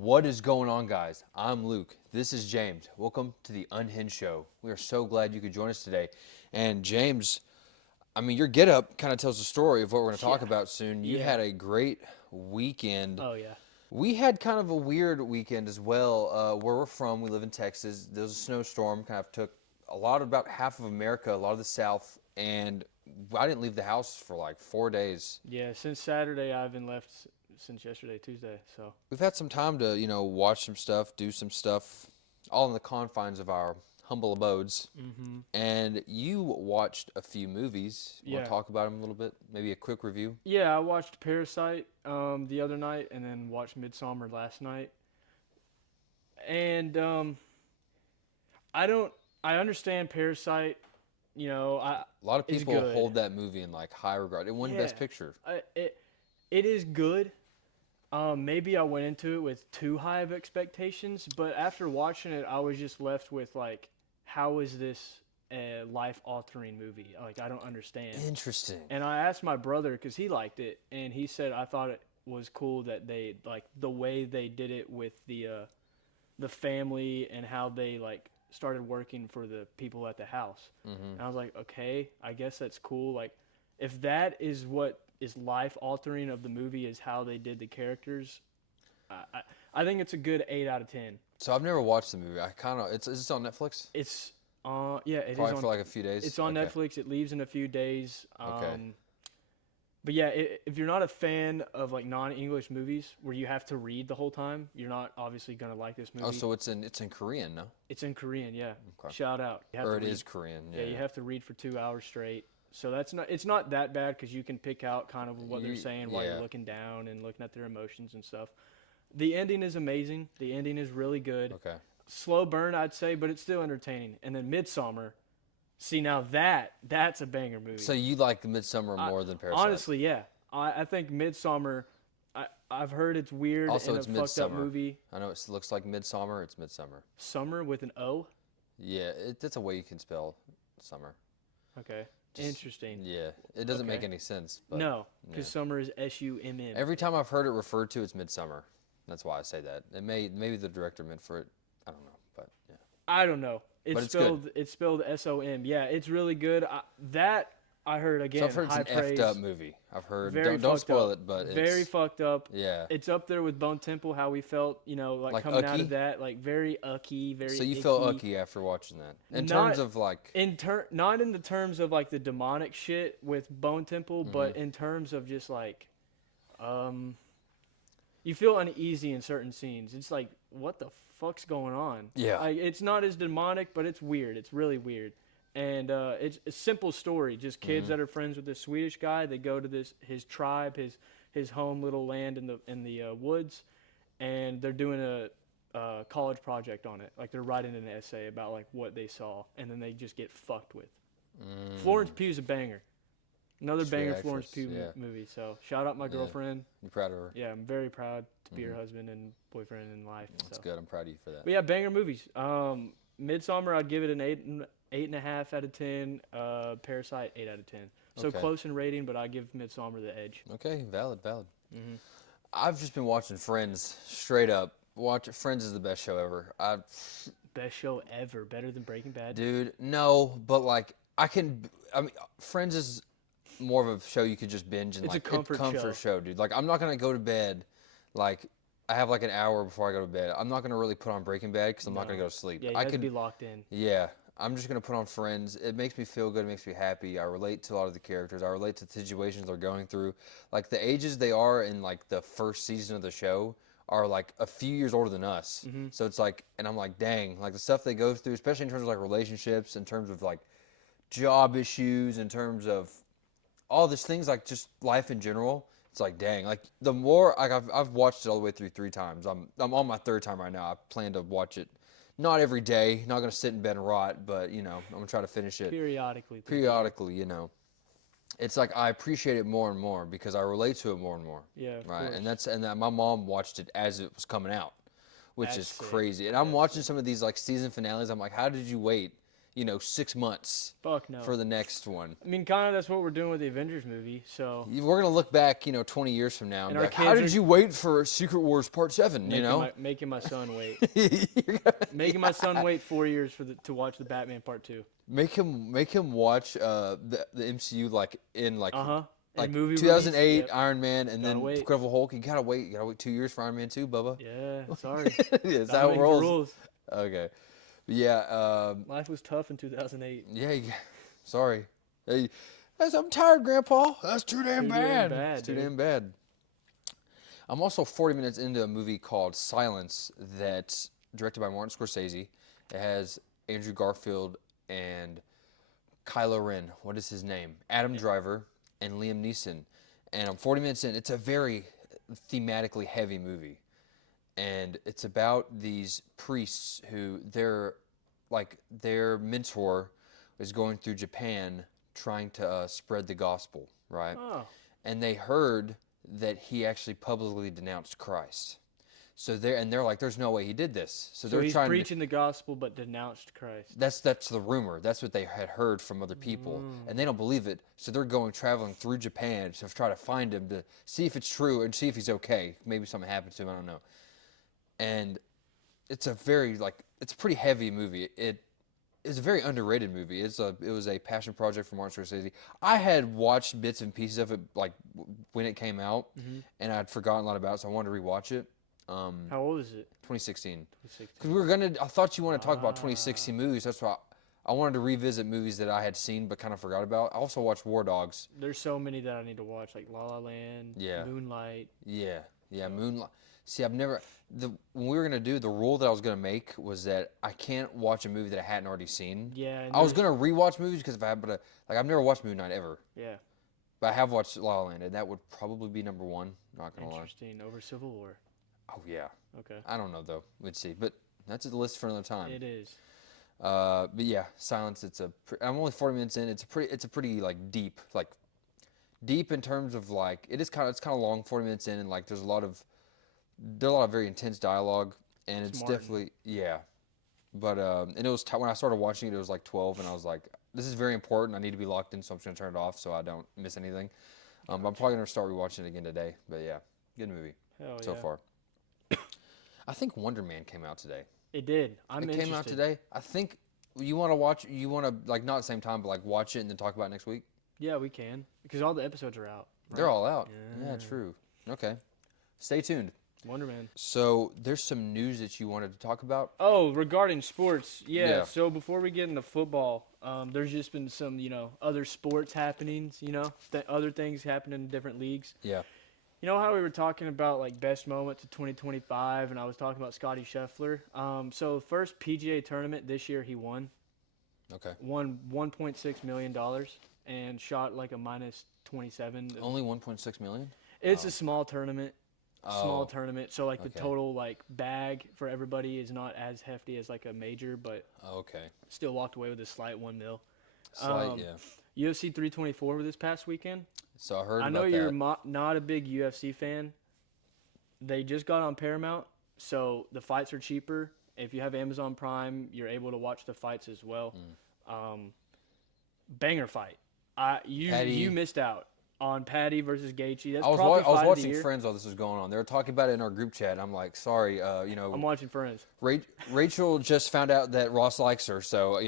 What is going on, guys? I'm Luke. This is James. Welcome to the Unhinged Show. We are so glad you could join us today. And James, your get up kind of tells the story of what we're going to talk about soon. You had a great weekend. Oh, yeah. We had kind of a weird weekend as well. Where we're from, we live in Texas. There was a snowstorm, kind of took about half of America, a lot of the South, and I didn't leave the house for like 4 days. Yeah, since Saturday, I haven't left since yesterday, Tuesday, so. We've had some time to, watch some stuff, do some stuff, all in the confines of our humble abodes. Mm-hmm. And you watched a few movies. You want to talk about them a little bit? Maybe a quick review? Yeah, I watched Parasite the other night and then watched Midsommar last night. And I understand Parasite, A lot of is people good. hold that movie in like high regard. It won Best Picture. It is good. Maybe I went into it with too high of expectations, but after watching it, I was just left with like, how is this a life-altering movie? Like, I don't understand. Interesting. And I asked my brother because he liked it, and he said I thought it was cool that they like the way they did it with the family and how they like started working for the people at the house. Mm-hmm. And I was like, okay, I guess that's cool. Like, if that is what is life altering of the movie is how they did the characters, I think it's a good 8 out of 10. So I've never watched the movie. Is this on Netflix? It's yeah, it Probably is on for like a few days. It's on Okay. Netflix. It leaves in a few days. Okay. But yeah, if you're not a fan of like non-English movies where you have to read the whole time, you're not obviously gonna like this movie. Oh, so it's in Korean, no? It's in Korean, yeah. Okay. Shout out. Or it is Korean, yeah. Yeah, you have to read for 2 hours straight. So it's not that bad because you can pick out kind of what they're saying while you're looking down and looking at their emotions and stuff. The ending is amazing. The ending is really good. Okay. Slow burn, I'd say, but it's still entertaining. And then Midsommar, see now that's a banger movie. So you like Midsummer more than Parasite? Honestly, yeah. I think Midsommar. I've heard it's weird Also, and it's a fucked up Midsummer. movie. I know it looks like Midsummer. It's Midsummer. Summer with an O. Yeah, that's a way you can spell summer. Okay. Interesting. Yeah, it doesn't make any sense. But, no, because summer is SUMM. Every time I've heard it referred to, it's Midsummer. That's why I say that. Maybe the director meant for it. I don't know, but yeah. I don't know. But it's good. It's spelled SOM. Yeah, it's really good. I heard again. So I've heard high it's an praise. effed up movie. I've heard. Very Don't fucked spoil up. it, but very fucked up. Yeah. It's up there with Bone Temple. How we felt, like coming out of that, like very ucky, very. So you icky. felt ucky after watching that, terms of like. Not in the terms of like the demonic shit with Bone Temple, but in terms of just like, you feel uneasy in certain scenes. It's like, what the fuck's going on? Yeah. Like, it's not as demonic, but it's weird. It's really weird. And it's a simple story. Just kids that are friends with this Swedish guy. They go to his tribe, his home little land in the woods, and they're doing a college project on it. Like they're writing an essay about like what they saw, and then they just get fucked with. Florence Pugh's a banger. Another banger Florence Pugh movie. So shout out my girlfriend. You proud of her? Yeah, I'm very proud to be her husband and boyfriend in life. That's good. I'm proud of you for that. But yeah, banger movies. Midsummer, I'd give it an 8.5 out of 10. Parasite, 8 out of 10. So close in rating, but I give Midsommar the edge. Okay, valid. I've just been watching Friends straight up. Friends is the best show ever. Best show ever, better than Breaking Bad. Dude, no, but like Friends is more of a show you could just binge and it's like a comfort show, dude. Like I'm not gonna go to bed like. I have like an hour before I go to bed. I'm not going to really put on Breaking Bad because I'm not going to go to sleep. Yeah, you have to be locked in. Yeah, I'm just going to put on Friends. It makes me feel good. It makes me happy. I relate to a lot of the characters. I relate to the situations they're going through. Like the ages they are in like the first season of the show are like a few years older than us. So it's like, and I'm like, dang, like the stuff they go through, especially in terms of like relationships, in terms of like job issues, in terms of all these things, like just life in general. It's like, dang, like the more like I've watched it all the way through 3 times. I'm on my 3rd time right now. I plan to watch it, not every day. Not gonna sit in bed and rot, but I'm gonna try to finish it periodically. It's like I appreciate it more and more because I relate to it more and more. Yeah, right. And that my mom watched it as it was coming out, which is sick. crazy. And I'm watching some of these like season finales. I'm like, how did you wait? 6 months Fuck no. for the next one. I mean, kind of that's what we're doing with the Avengers movie. So We're gonna look back, 20 years from now, and And be our like, how kids did are- you wait for Secret Wars Part 7? making my son wait, You're gonna- making my son wait 4 years to watch the Batman Part 2. Make him watch the MCU in And movie 2008 release, yep. Iron Man, and Gotta then wait. Incredible Hulk. You gotta wait 2 years for Iron Man 2, Bubba. Yeah, sorry. Is that Gotta how it make the rolls? rules. Okay, but yeah, Life was tough in 2008. yeah. Sorry, hey, I'm tired, Grandpa. That's too damn Too damn bad. bad, It's too dude. damn bad. I'm also 40 minutes into a movie called Silence that's directed by Martin Scorsese. It has Andrew Garfield and Kylo Ren. What is his name? Adam Driver and Liam Neeson. And I'm 40 minutes in. It's a very thematically heavy movie. And it's about these priests who their mentor is going through Japan trying to spread the gospel, right? Oh, And they heard that he actually publicly denounced Christ. So they're like, there's no way he did this. So so they're he's trying preaching the gospel but denounced Christ. that's the rumor. That's what they had heard from other people, and they don't believe it. So they're traveling through Japan to try to find him to see if it's true and see if he's okay. Maybe something happened to him. I don't know. And it's a pretty heavy movie. It's a very underrated movie. It was a passion project for Martin Scorsese. I had watched bits and pieces of it when it came out, and I'd forgotten a lot about it, so I wanted to rewatch it. How old is it? 2016. 2016. Because I thought you wanted to talk about 2016 movies. That's why I wanted to revisit movies that I had seen but kind of forgot about. I also watched War Dogs. There's so many that I need to watch, like La La Land, Yeah. Moonlight. Yeah, Moonlight. See, when we were gonna do the rule that I was gonna make was that I can't watch a movie that I hadn't already seen. Yeah. And I was gonna rewatch movies because I've never watched Moon Knight ever, Yeah. but I have watched La La Land, and that would probably be number one. Not gonna lie. Interesting. Over Civil War. Oh yeah. Okay. I don't know though. We'd see, but that's a list for another time. It is. But yeah, Silence. I'm only 40 minutes in. It's a pretty deep in terms of it's kind of long. 40 minutes in, and there's a lot of very intense dialogue, and it's Martin. definitely But and it was when I started watching it, it was 12, and I was like, this is very important. I need to be locked in, so I'm just gonna turn it off so I don't miss anything. But I'm probably gonna start rewatching it again today. But yeah, good movie Hell so yeah. far. I think Wonder Man came out today. It did. I'm It interested. came out today. I think you want to watch. You want to not at the same time, but watch it and then talk about it next week. Yeah, we can because all the episodes are out. Right? They're all out. Yeah. Yeah, true. Okay, stay tuned. Wonder Man. So there's some news that you wanted to talk about. Oh, regarding sports, yeah. Yeah. So before we get into football, there's just been some, other sports happenings, other things happening in different leagues. Yeah. You know how we were talking about best moments of 2025, and I was talking about Scotty Scheffler. So first PGA tournament this year, he won Okay. $1.6 million and shot a minus 27. Only 1.6 million. It's a small tournament. Small Oh. tournament, so the Okay. total bag for everybody is not as hefty as a major, but Okay. still walked away with a slight $1 million. Slight, yeah. UFC 324 this past weekend. So I heard. I know about you're that. not a big UFC fan. They just got on Paramount, so the fights are cheaper. If you have Amazon Prime, you're able to watch the fights as well. Banger fight. You missed out on Patty versus Gaethje. That's I was probably fight of the watching year. Friends while this was going on. They were talking about it in our group chat. And I'm like, sorry, I'm watching Friends. Rachel just found out that Ross likes her, so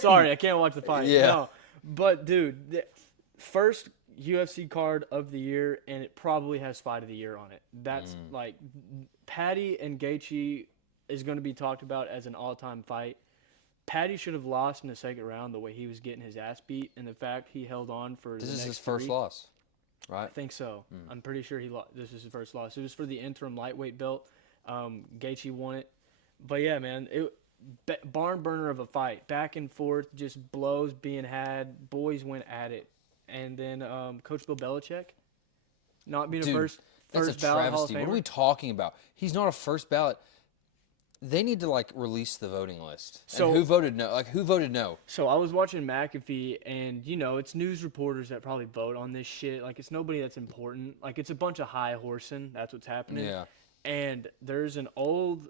Sorry, I can't watch the fight. Yeah. No. But, dude, the first UFC card of the year, and it probably has fight of the year on it. That's Patty and Gaethje is going to be talked about as an all-time fight. Patty should have lost in the second round the way he was getting his ass beat, and the fact he held on for this the is next his first three. loss, right? I think so. I'm pretty sure this is his first loss. It was for the interim lightweight belt. Gaethje won it. But, yeah, man, barn burner of a fight. Back and forth, just blows being had. Boys went at it. And then Coach Bill Belichick, not being Dude, a first That's a ballot Hall of travesty. What are Famer. we talking about? He's not a first ballot. They need to release the voting list. So- and who voted no? Who voted no? So I was watching McAfee, and it's news reporters that probably vote on this shit. It's nobody that's important. It's a bunch of high horsing. That's what's happening. Yeah. And there's an old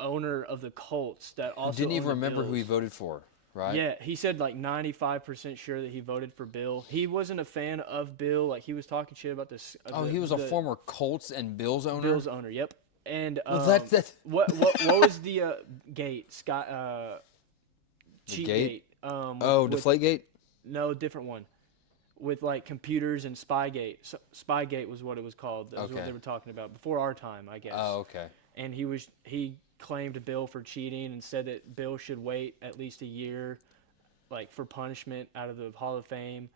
owner of the Colts that also Didn't even owned the remember who he Bills. voted for, right? Yeah, he said like 95% sure that he voted for Bill. He wasn't a fan of Bill. Like he was talking shit about this. Oh, he was a former Colts and Bills owner. Bills owner. Yep. And Well, that's what was the gate? Cheat gate? gate. Deflategate? No, different one. With like computers and Spygate. Spygate was what it was called. That was what they were talking about before our time, I guess. Oh, okay. And he claimed Bill for cheating and said that Bill should wait at least a year, like for punishment out of the Hall of Fame.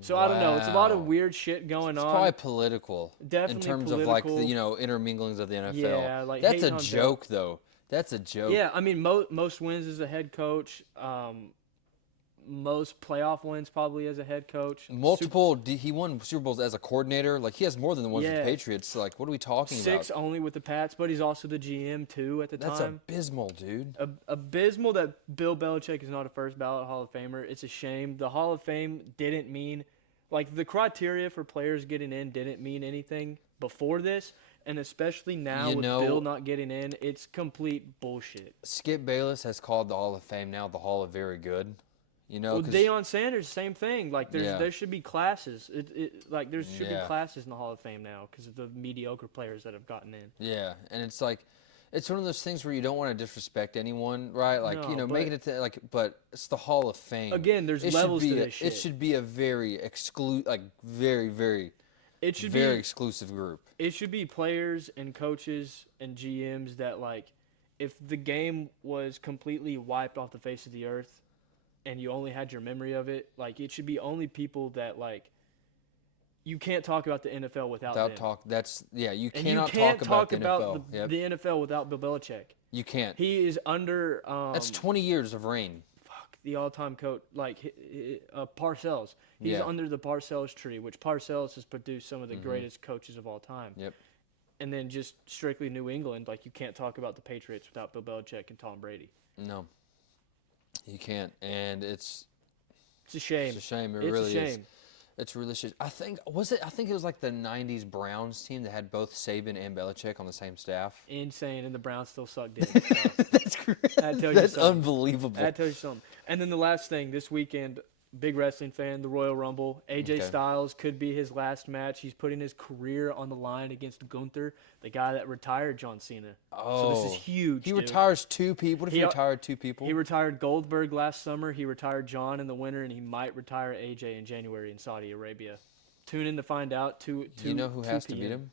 So I don't know. It's a lot of weird shit going on. It's probably political. Definitely in terms political. of like the interminglings of the NFL. Yeah, like that's a hating on joke though. That's a joke. Yeah, I mean most wins as a head coach. Most playoff wins probably as a head coach. He won Super Bowls as a coordinator. Like he has more than the ones with the Patriots. So, like what are we talking about? 6 only with the Pats, but he's also the GM too at the time. That's abysmal, dude. Abysmal that Bill Belichick is not a first ballot Hall of Famer. It's a shame. The Hall of Fame didn't mean, like the criteria for players getting in didn't mean anything before this, and especially now with Bill not getting in, it's complete bullshit. Skip Bayless has called the Hall of Fame now the Hall of Very Good. Well, Deion Sanders, same thing. Like there should be classes. There should be classes in the Hall of Fame now because of the mediocre players that have gotten in. Yeah, and it's like, it's one of those things where you don't want to disrespect anyone, right? Like making it but it's the Hall of Fame. Again, there's levels to this shit. It should be a very very exclusive group. It should be players and coaches and GMs that like, if the game was completely wiped off the face of the earth, and you only had your memory of it, like it should be only people that like you can't talk about the NFL without them. You cannot talk about the NFL. The NFL without Bill Belichick. You can't. He is under that's 20 years of reign. The all-time coach, like Parcells. He's under the Parcells tree, which Parcells has produced some of the greatest coaches of all time. Yep. And then just strictly New England, like you can't talk about the Patriots without Bill Belichick and Tom Brady. No. You can't, and it's a shame. It's a shame. It really is. It's really shit. I think it was like the '90s Browns team that had both Saban and Belichick on the same staff. Insane, and the Browns still suck dick. That's great. That's unbelievable. That tells you something. And then the last thing this weekend. Big wrestling fan, the Royal Rumble. AJ Styles could be his last match. He's putting his career on the line against Gunther, the guy that retired John Cena. Oh. So this is huge. He retires 2 people. What if he retired 2 people? He retired Goldberg last summer. He retired John in the winter, and he might retire AJ in January in Saudi Arabia. Tune in to find out. You know who has to beat him?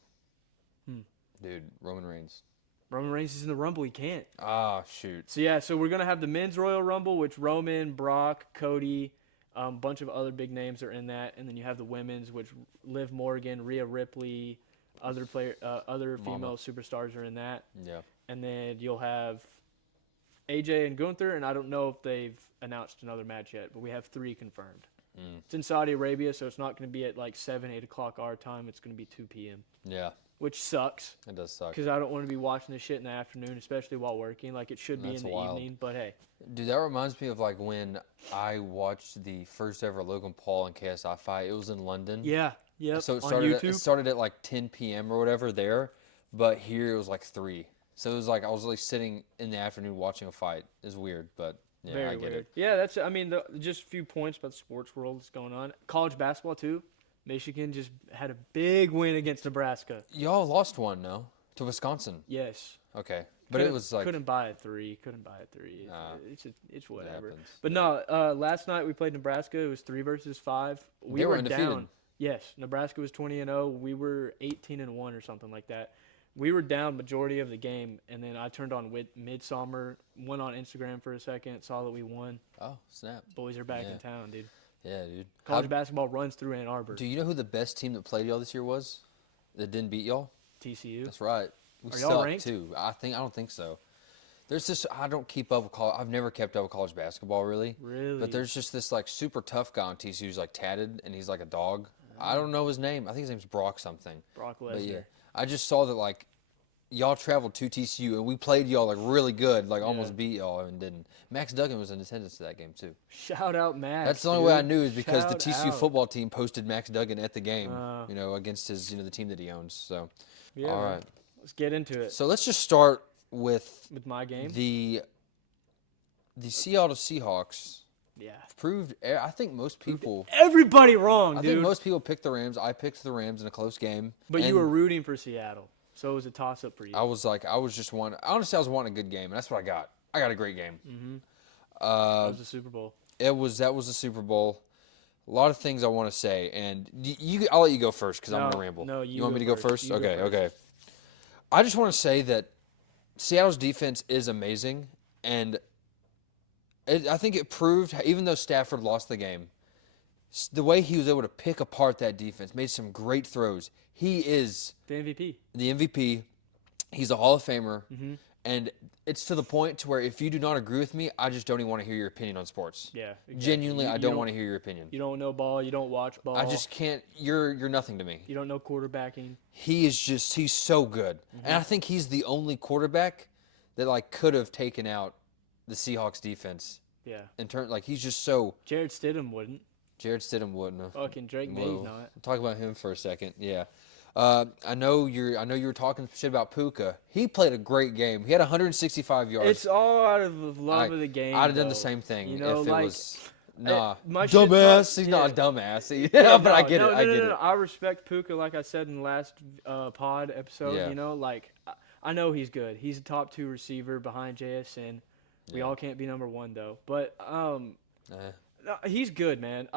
Dude, Roman Reigns. Roman Reigns is in the Rumble. He can't. Ah, shoot. So we're going to have the men's Royal Rumble, which Roman, Brock, Cody, a bunch of other big names are in that, and then you have the women's, which Liv Morgan, Rhea Ripley, other female superstars are in that. Yeah. And then you'll have AJ and Gunther, and I don't know if they've announced another match yet, but we have 3 confirmed. It's in Saudi Arabia, so it's not going to be at like 7, 8 o'clock our time. It's going to be 2 p.m. Yeah. Which sucks. It does suck. Because I don't want to be watching this shit in the afternoon, especially while working. Like, it should be in the evening, but hey. Dude, that reminds me of, like, when I watched the first ever Logan Paul and KSI fight. It was in London. Yeah, yep. So it started at like 10 p.m. or whatever there, but here it was like 3. So it was like I was like sitting in the afternoon watching a fight. It's weird, but yeah, Very I get weird. it. Yeah, just a few points about the sports world that's going on. College basketball, too. Michigan just had a big win against Nebraska. Y'all lost one, no? To Wisconsin. Yes. Okay. But it was like... Couldn't buy a 3. It's whatever. But no, last night we played Nebraska. It was 3 versus 5. They were undefeated. Down. Yes. Nebraska was 20-0. We were 18-1 or something like that. We were down majority of the game, and then I turned on Midsummer, went on Instagram for a second, saw that we won. Oh, snap. Boys are back in town, dude. Yeah, dude. College basketball runs through Ann Arbor. Do you know who the best team that played y'all this year was? That didn't beat y'all? TCU. That's right. Are y'all ranked? Too. I don't think so. There's this. I don't keep up with college. I've never kept up with college basketball really. Really. But there's just this like super tough guy on TCU who's like tatted and he's like a dog. I don't know his name. I think his name's Brock something. Brock Lesnar. But yeah, I just saw that like y'all traveled to TCU and we played y'all like really good, like almost beat y'all and didn't. Max Duggan was in attendance to that game too. Shout out Max. That's the only way I knew is because the TCU football team posted Max Duggan at the game, against his the team that he owns. So, yeah, all right. Let's get into it. So let's just start with my game. the Seattle Seahawks Yeah. proved. I think most people. Everybody wrong, I dude. think most people picked the Rams. I picked the Rams in a close game. But you and were rooting for Seattle, so it was a toss-up for you. I was just wanting. Honestly, I was wanting a good game, and that's what I got. I got a great game. Mm-hmm. That was the Super Bowl. That was the Super Bowl. A lot of things I want to say, and I'll let you go first because I'm gonna ramble. No, you want me to go first? You Okay, go first. okay. I just want to say that Seattle's defense is amazing, and I think it proved, even though Stafford lost the game, the way he was able to pick apart that defense, made some great throws. He is The MVP. the MVP. He's a Hall of Famer, Mm-hmm. and it's to the point to where if you do not agree with me, I just don't even want to hear your opinion on sports. Yeah. Exactly. Genuinely, I don't want to hear your opinion. You don't know ball. You don't watch ball. I just can't. You're nothing to me. You don't know quarterbacking. He's so good, and I think he's the only quarterback that like could have taken out the Seahawks defense. Yeah. In turn, like he's just so. Jared Stidham wouldn't. Jared Stidham wouldn't have. Fucking Drake May's Whoa. not. Talk about him for a second. Yeah. I know you were talking shit about Puka. He played a great game. He had 165 yards. It's all out of the love of the game. I'd have done though. the same thing You know, if like, it was. Nah, my shit dumbass. talk- He's not a yeah. dumbass. Yeah, but I get it. I get it. I respect Puka, like I said in the last pod episode. Yeah. You know, like I know he's good. He's a top 2 receiver behind JSN. We Yeah. all can't be number 1 though. But Nah. no, he's good, man.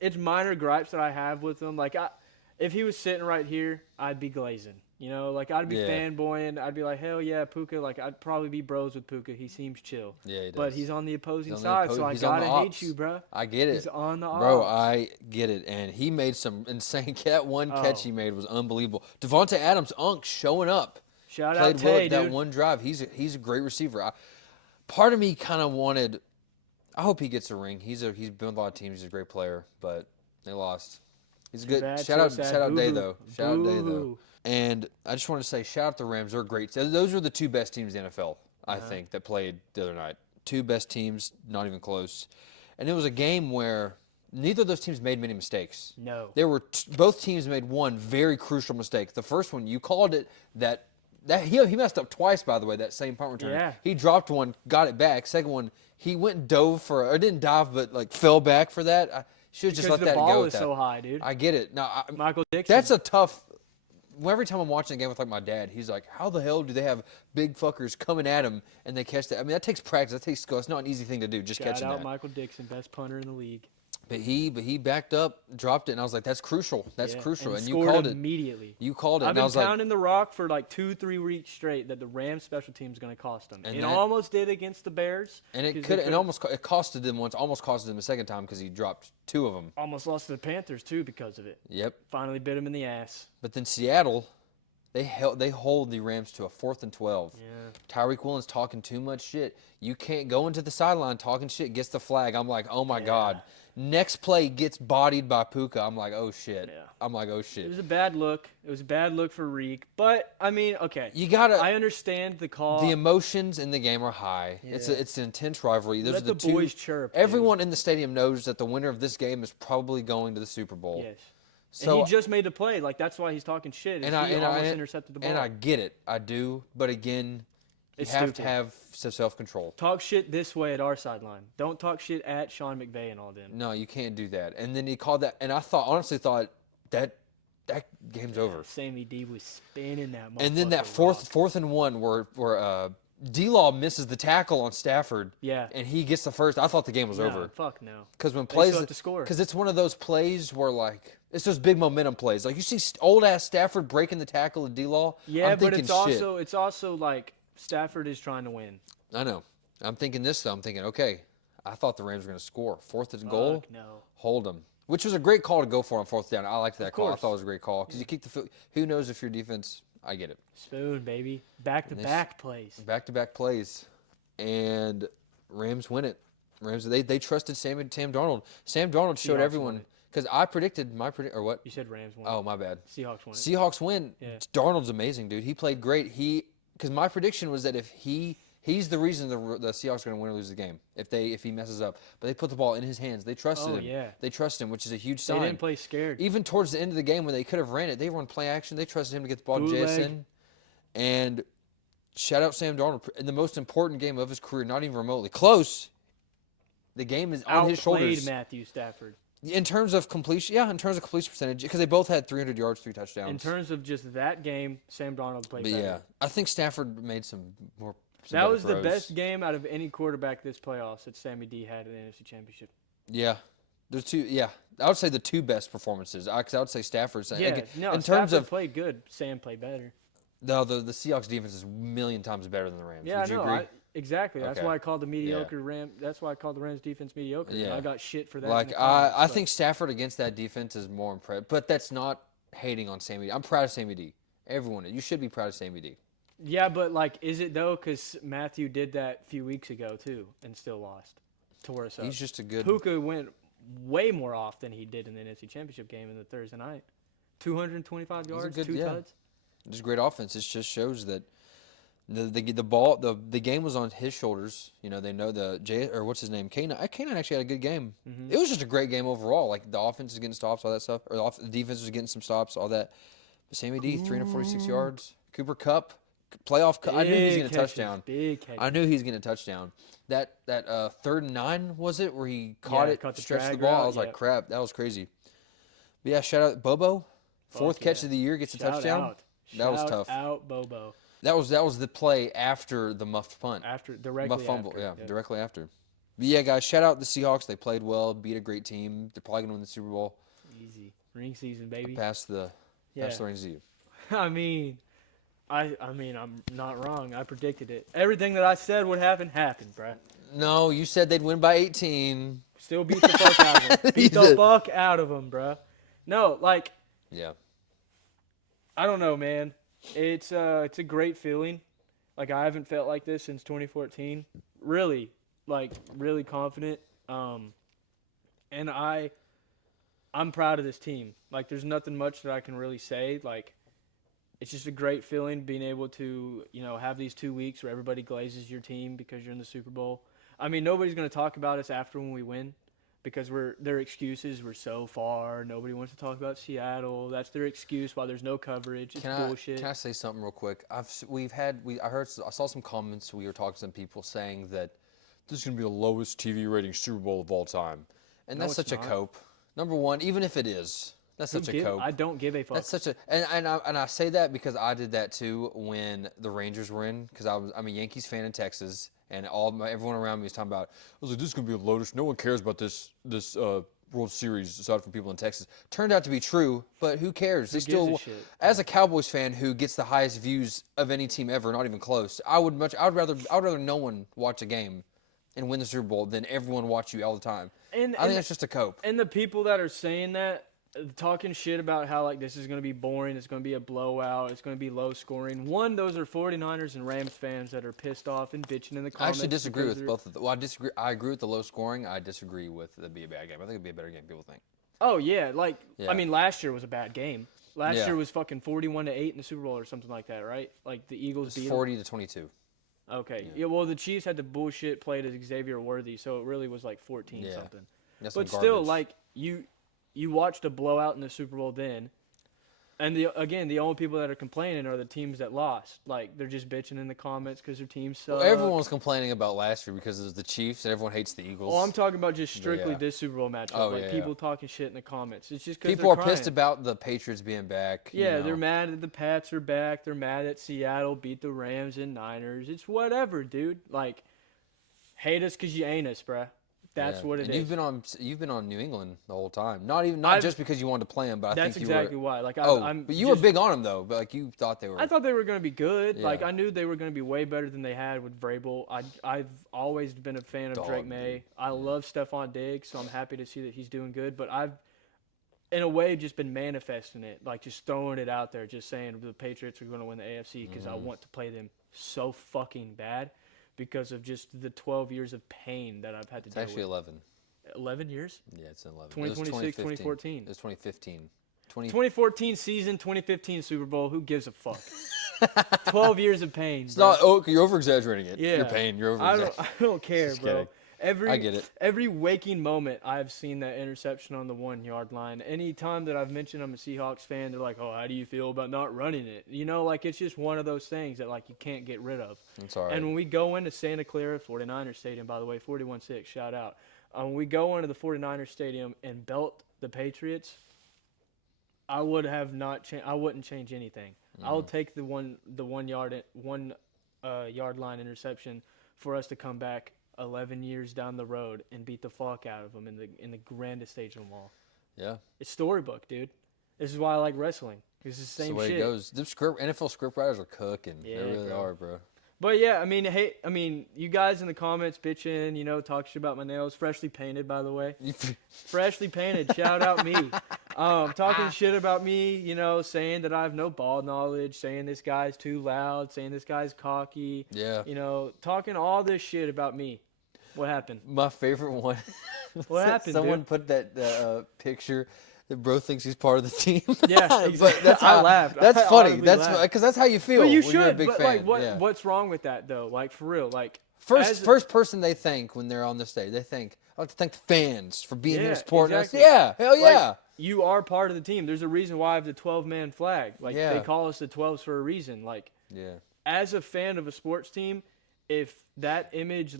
It's minor gripes that I have with him. Like if he was sitting right here, I'd be glazing. You know, like I'd be Yeah. fanboying. I'd be like, hell yeah, Puka. Like I'd probably be bros with Puka. He seems chill. Yeah, he does. But he's on the opposing He's on the side, so I he's on the gotta hate ops. you, bro. I get it. He's on the Bro, ops. I get it. And he made some insane that one catch Oh. he made was unbelievable. Devontae Adams, showing up. Shout out Played well Tay, at that dude. one drive. He's a great receiver. Part of me kind of wanted. I hope he gets a ring. He's been with a lot of teams. He's a great player, but they lost. He's Too good. bad, Shout out Boo-hoo. Day though. Shout out Day though. Boo-hoo. And I just want to say, shout out the Rams. They're great. Those are the 2 best teams in the NFL, I Uh-huh. think, that played the other night. 2 best teams, not even close. And it was a game where neither of those teams made many mistakes. No. There were both teams made one very crucial mistake. The first one, you called it that he messed up twice, by the way, that same punt return. Yeah. He dropped one, got it back. Second one, he went and dove or didn't dive, but like fell back for that. I should have just Because let the that ball go. is so high, dude. I get it. Now, Michael Dixon. that's a tough. Every time I'm watching a game with like my dad, he's like, "How the hell do they have big fuckers coming at him and they catch that?" I mean, that takes practice. That takes skill. It's not an easy thing to do. Just Shout catching out that. Michael Dixon, best punter in the league. But he backed up, dropped it, and I was like, "That's crucial. That's Yeah, crucial." And you scored called it. immediately. You called it, I've and I been was like, pounding the rock for like 2-3 weeks straight that the Rams special team is going to cost them. And It that- almost did against the Bears. and it 'cause could, they and almost it costed them once, almost costed them a second time because he dropped 2 of them. almost lost to the Panthers too because of it. Yep. Finally bit him in the ass. But then Seattle, they hold the Rams to a 4th and 12. Yeah. Tyreek Williams talking too much shit. You can't go into the sideline talking shit, gets the flag. I'm like, oh my God. Next play gets bodied by Puka. I'm like, oh shit. Yeah. I'm like, oh It shit. was a bad look. It was a bad look for Reek. But I mean, okay. You gotta. I understand the call. The emotions in the game are high. Yeah. It's an intense rivalry. Those Let are the the two. boys chirp. dude. Everyone in the stadium knows that the winner of this game is probably going to the Super Bowl. Yes. So and he just made the play. Like that's why he's talking shit. Is he almost intercepted the ball. and I get it. I do. But again, you It's have stupid. to have self-control. Talk shit this way at our sideline. Don't talk shit at Sean McVay and all them. No, you can't do that. And then he called that, and I honestly thought that game's over. Sammy D was spinning that. And then that motherfucker fourth and one where D-Law misses the tackle on Stafford. Yeah. And he gets the first. I thought the game was No, over. fuck no. Because when They plays, still have to score. because it's one of those plays where like it's those big momentum plays. Like you see old ass Stafford breaking the tackle of D-Law. Yeah, I'm but thinking, it's also like Stafford is trying to win. I know. I'm thinking this though. I'm thinking, okay, I thought the Rams were going to score 4th and goal. Fuck no. Hold them. Which was a great call to go for on 4th down. I liked that call. I course. thought it was a great call because you kick the field. Who knows if your defense? I get it. Spoon, baby. Back-to-back plays. Back-to-back plays, and Rams win it. Rams they trusted Sam Darnold. Sam Darnold showed Seahawks everyone won it. because I predicted or what? You said Rams won. Oh, my bad. Seahawks won. Seahawks win. Yeah. Darnold's amazing, dude. He played great. Because my prediction was that if he's the reason the Seahawks are going to win or lose the game if he messes up. But they put the ball in his hands. They trusted him. Yeah. They trusted him, which is a huge They sign. didn't play scared. Even towards the end of the game when they could have ran it, they run play action. They trusted him to get the ball to Bootleg. JSN. And shout out Sam Darnold in the most important game of his career, not even remotely close. The game is on his shoulders. Matthew Stafford. In terms of completion, in terms of completion percentage, because they both had 300 yards, 3 touchdowns. In terms of just that game, Sam Darnold played better. Yeah, I think Stafford made some more. That was the best game out of any quarterback this playoffs that Sammy D had in the NFC Championship. Yeah, there's two. Yeah, I would say the two best performances. Because I would say Stafford's. Yeah, in terms of played good, Sam played better. No, the Seahawks defense is a million times better than the Rams. Yeah, Would you agree? Exactly. That's Okay. why I called the mediocre Ram. That's why I called the Rams defense mediocre. Yeah. I got shit for that. Like I think Stafford against that defense is more impressive. But that's not hating on Sammy D. I'm proud of Sammy D. Everyone, you should be proud of Sammy D. Yeah, but like, is it though? Because Matthew did that a few weeks ago too, and still lost. Tore us up. He's just a good. Puka went way more off than he did in the NFC Championship game in the Thursday night. 225 yards, two tuds. Just great offense. It just shows that the game was on his shoulders. You know, they know what's his name? K9 actually had a good game. Mm-hmm. It was just a great game overall. Like the offense is getting stops, all that stuff, or the defense was getting some stops, all that. But Sammy D, 346 yards. Cooper Kupp, playoff. I knew he was getting a touchdown. Big catches. I knew he was getting a touchdown. That 3rd and 9 was it where he caught stretched the ball. Route, I was like, crap, that was crazy. But yeah, shout out Bobo, 4th catch of the year, gets a touchdown. That was tough. Shout out Bobo. That was the play after the muffed punt. Directly fumble, after. Directly after. But yeah, guys, shout out the Seahawks. They played well, beat a great team. They're probably gonna win the Super Bowl. Easy ring season, baby. Pass the ring to you. I mean, I'm not wrong. I predicted it. Everything that I said would happen happened, bruh. No, you said they'd win by 18. Still beat the fuck out of them. Beat the fuck out of them, bruh. No, like. Yeah. I don't know, man. It's a great feeling. Like, I haven't felt like this since 2014. Really confident. And I'm proud of this team. Like, there's nothing much that I can really say. Like, it's just a great feeling being able to, have these 2 weeks where everybody glazes your team because you're in the Super Bowl. I mean, nobody's going to talk about us after when we win because their excuses were so far. Nobody wants to talk about Seattle. That's their excuse why there's no coverage. It's bullshit. Can I say something real quick? I saw some comments. We were talking to some people saying that this is going to be the lowest TV rating Super Bowl of all time. And that's such a cope. Number one, even if it is, that's such a cope. I don't give a fuck. That's such a and I say that because I did that too when the Rangers were in because I'm a Yankees fan in Texas and everyone around me was talking about. I was like, this is gonna be a lowest. No one cares about this World Series aside from people in Texas. Turned out to be true, but who cares? Who gives a shit? As a Cowboys fan who gets the highest views of any team ever, not even close. I'd rather no one watch a game and win the Super Bowl than everyone watch you all the time. I think that's just a cope. And the people that are saying that, talking shit about how like this is going to be boring, it's going to be a blowout, it's going to be low scoring. One, those are 49ers and Rams fans that are pissed off and bitching in the comments. I actually disagree with both of them. Well, I disagree. I agree with the low scoring. I disagree with it'd be a bad game. I think it'd be a better game. People think. Oh yeah, I mean, last year was a bad game. Last year was fucking 41-8 in the Super Bowl or something like that, right? Like the Eagles beat 40-22. Okay. Yeah. Well, the Chiefs had the bullshit play to Xavier Worthy, so it really was like 14 something. That's but still, like you watched a blowout in the Super Bowl then, and the only people that are complaining are the teams that lost. Like they're just bitching in the comments because their teams suck. Well, everyone was complaining about last year because it was the Chiefs and everyone hates the Eagles. Oh, I'm talking about just strictly this Super Bowl matchup. People talking shit in the comments. It's just because people are pissed about the Patriots being back. Yeah, they're mad that the Pats are back. They're mad that Seattle beat the Rams and Niners. It's whatever, dude. Like, hate us because you ain't us, bruh. That's what it is. You've been on New England the whole time. Not just because you wanted to play them, but I think you were. That's exactly why. Like, but you were big on them though. But like you thought they were. I thought they were going to be good. Yeah. Like I knew they were going to be way better than they had with Vrabel. I've always been a fan of Drake May. Dude. I love Stephon Diggs, so I'm happy to see that he's doing good. But I've, in a way, just been manifesting it, like just throwing it out there, just saying the Patriots are going to win the AFC because I want to play them so fucking bad because of just the 12 years of pain that I've had to deal with. It's actually 11. 11 years? Yeah, it's 11. 2026, 2014. It was 2015. 2014 season, 2015 Super Bowl. Who gives a fuck? 12 years of pain. It's not. Oh, you're over exaggerating it. Yeah, You're over exaggerating. I don't care, bro. Kidding. I get it. Every waking moment, I've seen that interception on the 1 yard line. Any time that I've mentioned I'm a Seahawks fan, they're like, "Oh, how do you feel about not running it?" You know, like it's just one of those things that like you can't get rid of. It's all right. And when we go into Santa Clara 49ers Stadium, by the way, 41-6, shout out. When we go into the 49ers Stadium and belt the Patriots, I would have not I wouldn't change anything. I will take the 1 yard line interception for us to come back 11 years down the road and beat the fuck out of them in the grandest stage of them all. Yeah. It's storybook, dude. This is why I like wrestling. It's the same It's the way shit. it goes. Them NFL script writers are cooking. Yeah, they really bro. are, bro. But yeah, I mean, you guys in the comments bitching, talking shit about my nails, freshly painted, by the way. Freshly painted. Shout out me. Talking shit about me, saying that I have no ball knowledge, saying this guy's too loud, saying this guy's cocky. Yeah. Talking all this shit about me. What happened? My favorite one. What happened, Someone dude? put that picture. That bro thinks he's part of the team. Yeah, But exactly. I laughed. That's I funny. audibly That's laughed. because that's how you feel But you when you're a should. big But fan. like, what's wrong with that though? Like for real, like First person they thank when they're on the stage, they thank. I like to thank the fans for being here Yeah, supporting exactly. us. Yeah, hell yeah. Like, you are part of the team. There's a reason why I have the 12-man flag. Like Yeah. they call us the 12s for a reason. Like Yeah. as a fan of a sports team, if that image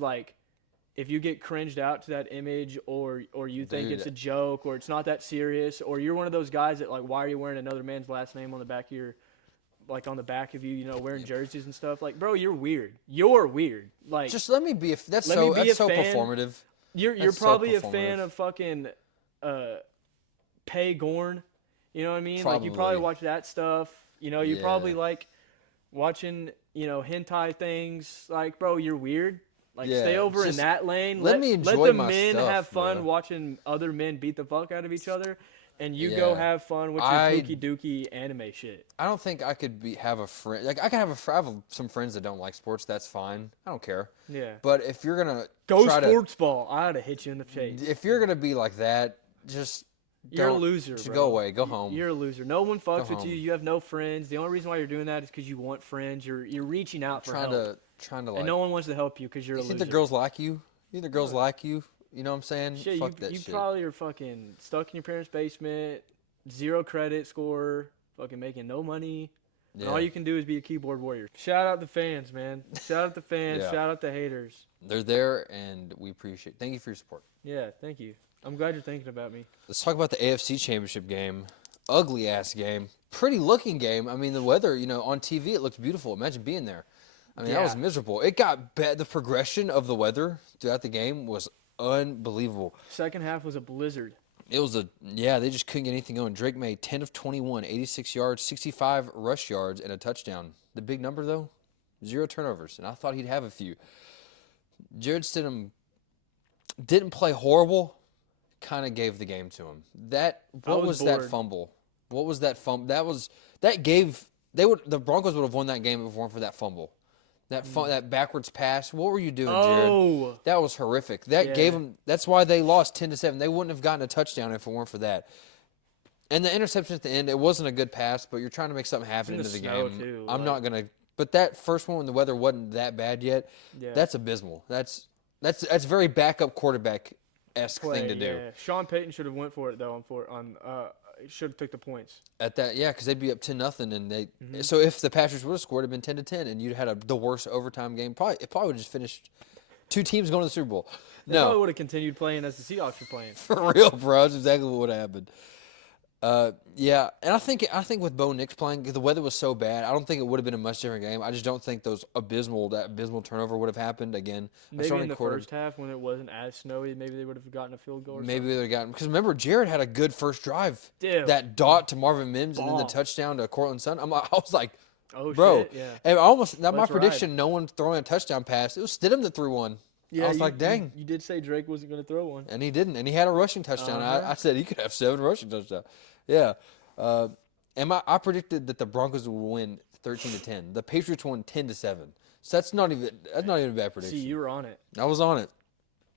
if you get cringed out to that image or you think Dude. it's a joke or it's not that serious or you're one of those guys that like why are you wearing another man's last name on the back of your on the back of you, wearing jerseys and stuff, like bro, you're weird. You're weird. Like Just let me be. That's Let me so. be That's a so fan. performative. you're That's so probably a fan performative. of fucking Pay Gorn. You know what I mean? Like you Probably. probably watch that stuff. You Yeah. probably like watching, hentai things. Like, bro, you're weird. Like, Yeah, stay over in just that lane. let me enjoy the my men stuff, have fun bro. watching other men beat the fuck out of each other, and you Yeah. go have fun with your I- pookie dookie anime shit. I don't think I could have a friend. Like I can have I have some friends that don't like sports. That's fine. I don't care. Yeah. But if you're gonna Go try sports ball. I ought to hit you in the face. if you're gonna be like that, just You're a don't- loser, just bro. go away. Go home. You're a loser. No one fucks with home. you. You have no friends. The only reason why you're doing that is because you want friends. You're reaching out for help. trying to like. And no one wants to help you because you're you a think loser. the girls like you? You think the girls like you? You know what I'm saying? Shit, Fuck that you shit. probably are fucking stuck in your parents' basement, 0 credit score, fucking making no money. And Yeah. all you can do is be a keyboard warrior. Shout out the fans, man. Shout out the fans. Yeah. Shout out the haters. They're there, and we appreciate. Thank you for your support. Yeah, thank you. I'm glad you're thinking about me. Let's talk about the AFC Championship game. Ugly ass game. Pretty looking game. I mean, the weather, on TV, it looked beautiful. Imagine being there. I mean, that was Yeah. miserable. It got bad. The progression of the weather throughout the game was unbelievable. Second half was a blizzard. It was they just couldn't get anything going. Drake made 10 of 21, 86 yards, 65 rush yards, and a touchdown. The big number, though, 0 turnovers, and I thought he'd have a few. Jared Stidham didn't play horrible, kind of gave the game to him. That was that bored. fumble? What was that fumble? The Broncos would have won that game if it weren't for that fumble. That backwards pass. What were you doing, Jared? Oh, That was horrific. That Yeah. gave them. That's why they lost 10-7. They wouldn't have gotten a touchdown if it weren't for that. And the interception at the end, it wasn't a good pass, but you're trying to make something happen in the into the snow, game. too, I'm like- not gonna. But that first one when the weather wasn't that bad yet, yeah. that's abysmal. That's very backup quarterback esque Play, thing to do. Yeah. Sean Payton should have went for it though. Should have took the points. At that, yeah, because they'd be up 10-0, and they. Mm-hmm. So if the Patriots would have scored, it'd been 10-10, and you'd had the worst overtime game. It probably would have just finished 2 teams going to the Super Bowl. They probably No, would have continued playing as the Seahawks were playing. for real, bro. That's exactly what would have happened. Yeah, and I think with Bo Nix playing, the weather was so bad. I don't think it would have been a much different game. I just don't think that abysmal turnover would have happened again. Maybe in the first half when it wasn't as snowy, maybe they would have gotten a field goal. Or Maybe they would have gotten, because remember Jared had a good first drive. Dude. That dot to Marvin Mims and then the Bomb. touchdown to Cortland Sutton. I was like, Oh bro, shit! Yeah. and my Let's prediction, ride. no one throwing a touchdown pass. It was Stidham that threw one. Yeah. I was you- like, dang. You did say Drake wasn't going to throw one. And he didn't. And he had a rushing touchdown. Uh-huh. I said he could have 7 rushing touchdowns. Yeah. I predicted that the Broncos would win 13-10. The Patriots won 10-7. So that's not even a bad prediction. See, you were on it. I was on it.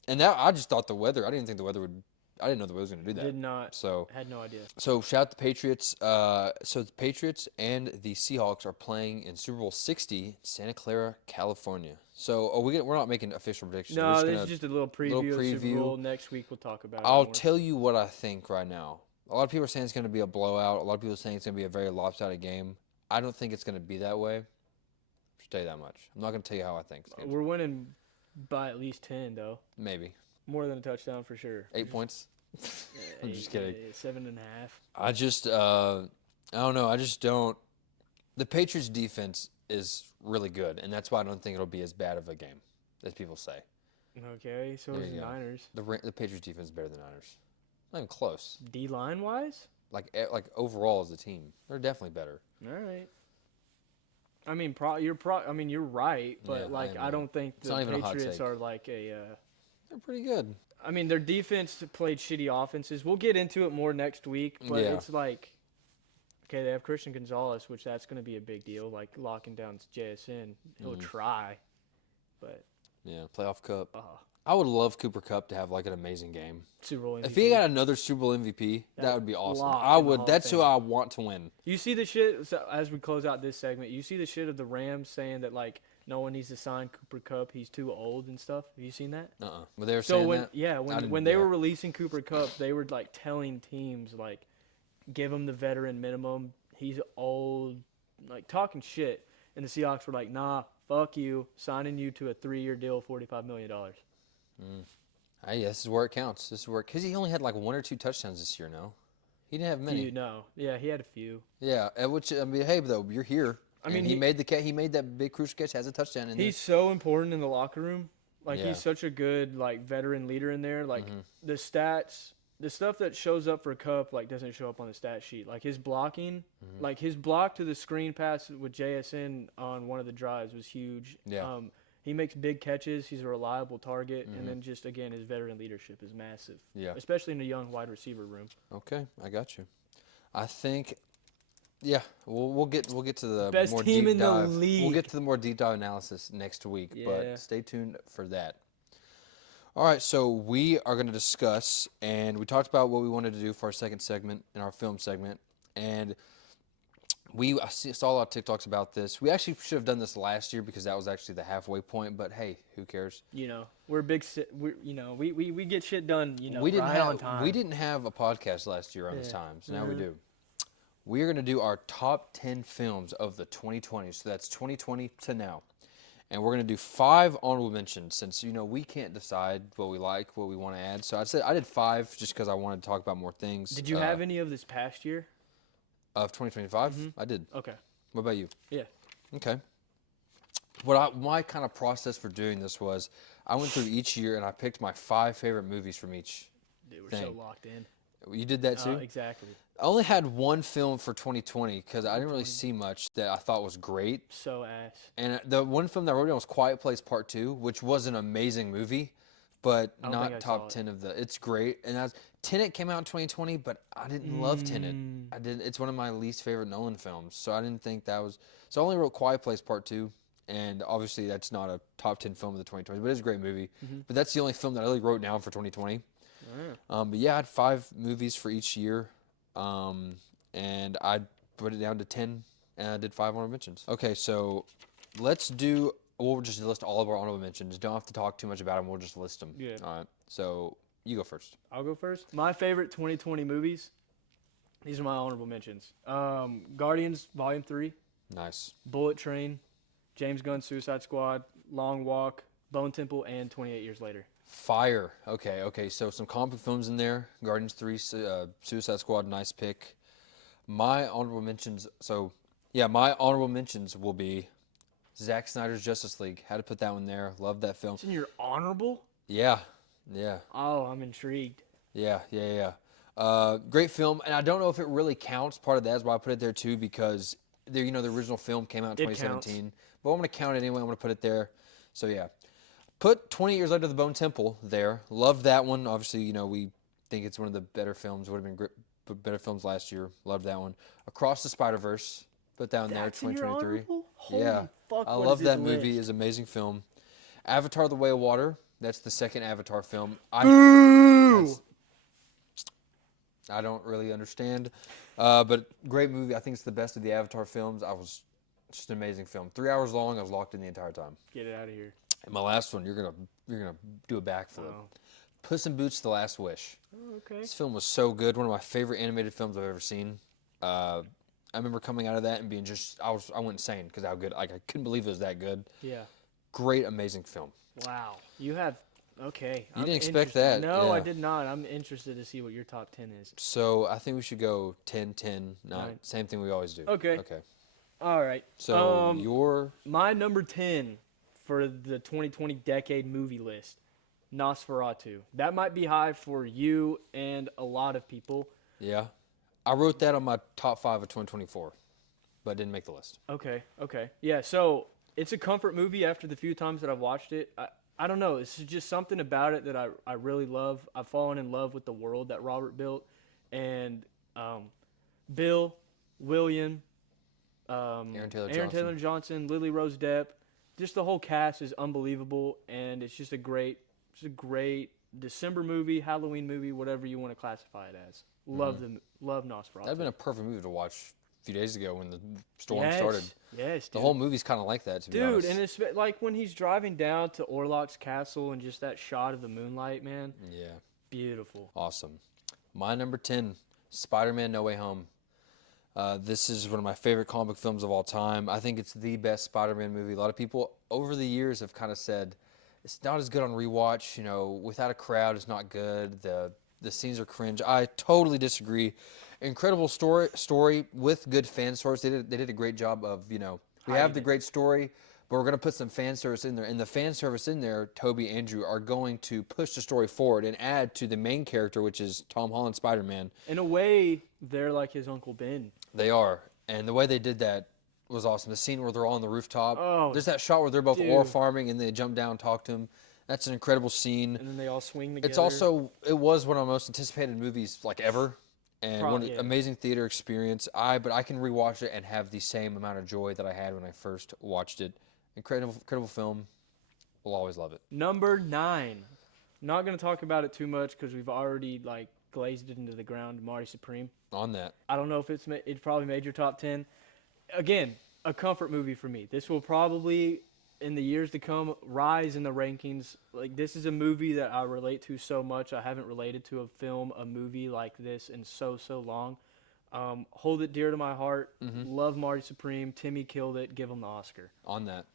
And I just thought the weather. I didn't think the weather would I didn't know the way it was going to do that. Did not. So Had no idea. So shout out the Patriots. So the Patriots and the Seahawks are playing in Super Bowl 60 in Santa Clara, California. So we're not making official predictions. We're No, just this gonna, is just a little preview, of the Super Bowl. Next week we'll talk about it I'll more. tell you what I think right now. A lot of people are saying it's going to be a blowout. A lot of people are saying it's going to be a very lopsided game. I don't think it's going to be that way. Just tell you that much. I'm not going to tell you how I think it's going to be. We're winning by at least 10, though. Maybe. More than a touchdown for sure. 8 points? I'm just kidding. 7.5. I don't know. I just don't. The Patriots defense is really good, and that's why I don't think it'll be as bad of a game as people say. Okay, so There is the you go. Niners. The Patriots defense is better than Niners. Not even close. D-line wise? Like overall as a team, they're definitely better. All right. I mean, you're right, but Yeah, I don't think It's the not even a hot Patriots take. are like a. They're pretty good. I mean, their defense played shitty offenses. We'll get into it more next week, but Yeah. it's like, okay, they have Christian Gonzalez, which that's going to be a big deal, like locking down JSN. He'll try, but Yeah, playoff cup. uh, I would love Cooper Kupp to have like an amazing game. Super Bowl MVP. If he got another Super Bowl MVP, that would be awesome. lock I in the would. Hall That's of who Fame. I want to win. You see the shit, so as we close out this segment, you see the shit of the Rams saying that, like, no one needs to sign Cooper Kupp. He's too old and stuff. Have you seen that? But they were So saying when that. when didn't- they yeah. were releasing Cooper Kupp, they were like telling teams like, give him the veteran minimum. He's old, like talking shit. And the Seahawks were like, nah, fuck you, signing you to a 3-year deal, $45 million. Hey, this is where it counts. This is where, because he only had like 1 or 2 touchdowns this year. No, he didn't have many. Yeah, he had a few. Yeah, which I mean, hey, though you're here. I mean, and he made that big crucial catch, has a touchdown in there. He's so important in the locker room. Like Yeah. he's such a good like veteran leader in there. Like the stats, the stuff that shows up for Cup like doesn't show up on the stat sheet. Like his blocking, like his block to the screen pass with JSN on one of the drives was huge. Yeah. He makes big catches. He's a reliable target, and then just again his veteran leadership is massive. Yeah. Especially in a young wide receiver room. Okay, I got you. I think. Yeah, we'll get to the Best more team deep in the dive. league. We'll get to the more deep dive analysis next week, Yeah. but stay tuned for that. All right, so we are going to discuss, and we talked about what we wanted to do for our second segment in our film segment, and saw a lot of TikToks about this. We actually should have done this last year because that was actually the halfway point, but hey, who cares? You know, we're big. We get shit done. You know, we didn't right have on time. we didn't have a podcast last year around this Yeah. time, so now we do. We are going to do our top 10 films of the 2020s. So that's 2020 to now. And we're going to do 5 honorable mentions since, we can't decide what we like, what we want to add. So I did 5 just because I wanted to talk about more things. Did you have any of this past year? Of 2025? I did. Okay. What about you? Yeah. Okay. My kind of process for doing this was I went through each year and I picked my 5 favorite movies from each Dude, we're thing. so locked in. You did that too? Exactly. I only had one film for 2020 because I didn't really see much that I thought was great. So ass. And the one film that I wrote down was Quiet Place Part 2, which was an amazing movie, but I don't think I not saw top it. 10 of the. It's great. And Tenet came out in 2020, but I didn't love Tenet. It's one of my least favorite Nolan films, so I didn't think that was. So I only wrote Quiet Place Part 2, and obviously that's not a top 10 film of the 2020s, but it's a great movie. But that's the only film that I really wrote down for 2020. But yeah, I had 5 movies for each year, and I put it down to 10, and I did 5 honorable mentions. Okay, so we'll just list all of our honorable mentions. Don't have to talk too much about them. We'll just list them. Yeah. All right. So you go first. I'll go first. My favorite 2020 movies. These are my honorable mentions. Guardians Volume 3, Nice. Bullet Train, James Gunn's Suicide Squad, Long Walk, Bone Temple, and 28 Years Later. Fire. Okay. So some comic films in there. Guardians 3, Suicide Squad, nice pick. My honorable mentions. So yeah, my honorable mentions will be Zack Snyder's Justice League. Had to put that one there. Love that film. It's in your honorable? Yeah. Oh, I'm intrigued. Yeah. Great film, and I don't know if it really counts. Part of that is why I put it there too, because the original film came out in It 2017. counts. But I'm gonna count it anyway. I'm gonna put it there. So yeah, put 20 Years Later, The Bone Temple there. Loved that one. Obviously, we think it's one of the better films. Would have been great, better films last year. Loved that one. Across the Spider-Verse. Put that one there. That's in your 2023. honorable? Holy Yeah, fuck, I what love is that this movie. list? It's an amazing film. Avatar: The Way of Water. That's the second Avatar film. Boo! That's- I don't really understand. But great movie. I think it's the best of the Avatar films. Just an amazing film. 3 hours long. I was locked in the entire time. Get it out of here. And my last one, you're gonna do a backflip. Oh. Puss in Boots: The Last Wish. Oh, okay. This film was so good. One of my favorite animated films I've ever seen. I remember coming out of that and being I went insane because how good. Like I couldn't believe it was that good. Yeah. Great, amazing film. Wow. You have. Okay. You I'm didn't expect interested. that. No, Yeah. I did not. I'm interested to see what your top 10 is. So I think we should go 10, 10, 9. Nine. Same thing we always do. Okay. Okay. All right. So your My number 10 for the 2020 decade movie list, Nosferatu. That might be high for you and a lot of people. yeah, I wrote that on my top 5 of 2024, but didn't make the list. Okay. Yeah, so it's a comfort movie after the few times that I've watched it. I don't know. It's just something about it that I really love. I've fallen in love with the world that Robert built. And Bill, William, Aaron Taylor Johnson, Lily Rose Depp, just the whole cast is unbelievable. And it's just a great December movie, Halloween movie, whatever you want to classify it as. Love Nosferatu. That'd been a perfect movie to watch a few days ago when the storm started. Yes, dude. The whole movie's kind of like that, to be Dude, honest. and it's like when he's driving down to Orlok's castle and just that shot of the moonlight, man. Yeah, Beautiful. awesome. My number 10, Spider-Man: No Way Home. This is one of my favorite comic book films of all time. I think it's the best Spider-Man movie. A lot of people over the years have kind of said it's not as good on rewatch. You know, without a crowd, it's not good. The scenes are cringe. I totally disagree. Incredible story with good fan service. They did a great job of, we have Hiding the it. great story, but we're going to put some fan service in there. And the fan service in there, Toby, Andrew, are going to push the story forward and add to the main character, which is Tom Holland Spider-Man. In a way, they're like his Uncle Ben. They are. And the way they did that was awesome. The scene where they're all on the rooftop. Oh, There's that shot where they're both dude. oil farming and they jump down and talk to him. That's an incredible scene. And then they all swing together. It was one of my most anticipated movies like ever. And Probably, yeah. amazing theater experience. But I can rewatch it and have the same amount of joy that I had when I first watched it. Incredible film. We'll always love it. Number 9. Not going to talk about it too much because we've already glazed it into the ground. Marty Supreme. On that. I don't know if it probably made your top 10. Again, a comfort movie for me. This will probably, in the years to come, rise in the rankings. Like, this is a movie that I relate to so much. I haven't related to a movie like this in so long. Hold it dear to my heart. Mm-hmm. Love Marty Supreme. Timmy killed it. Give him the Oscar. On that.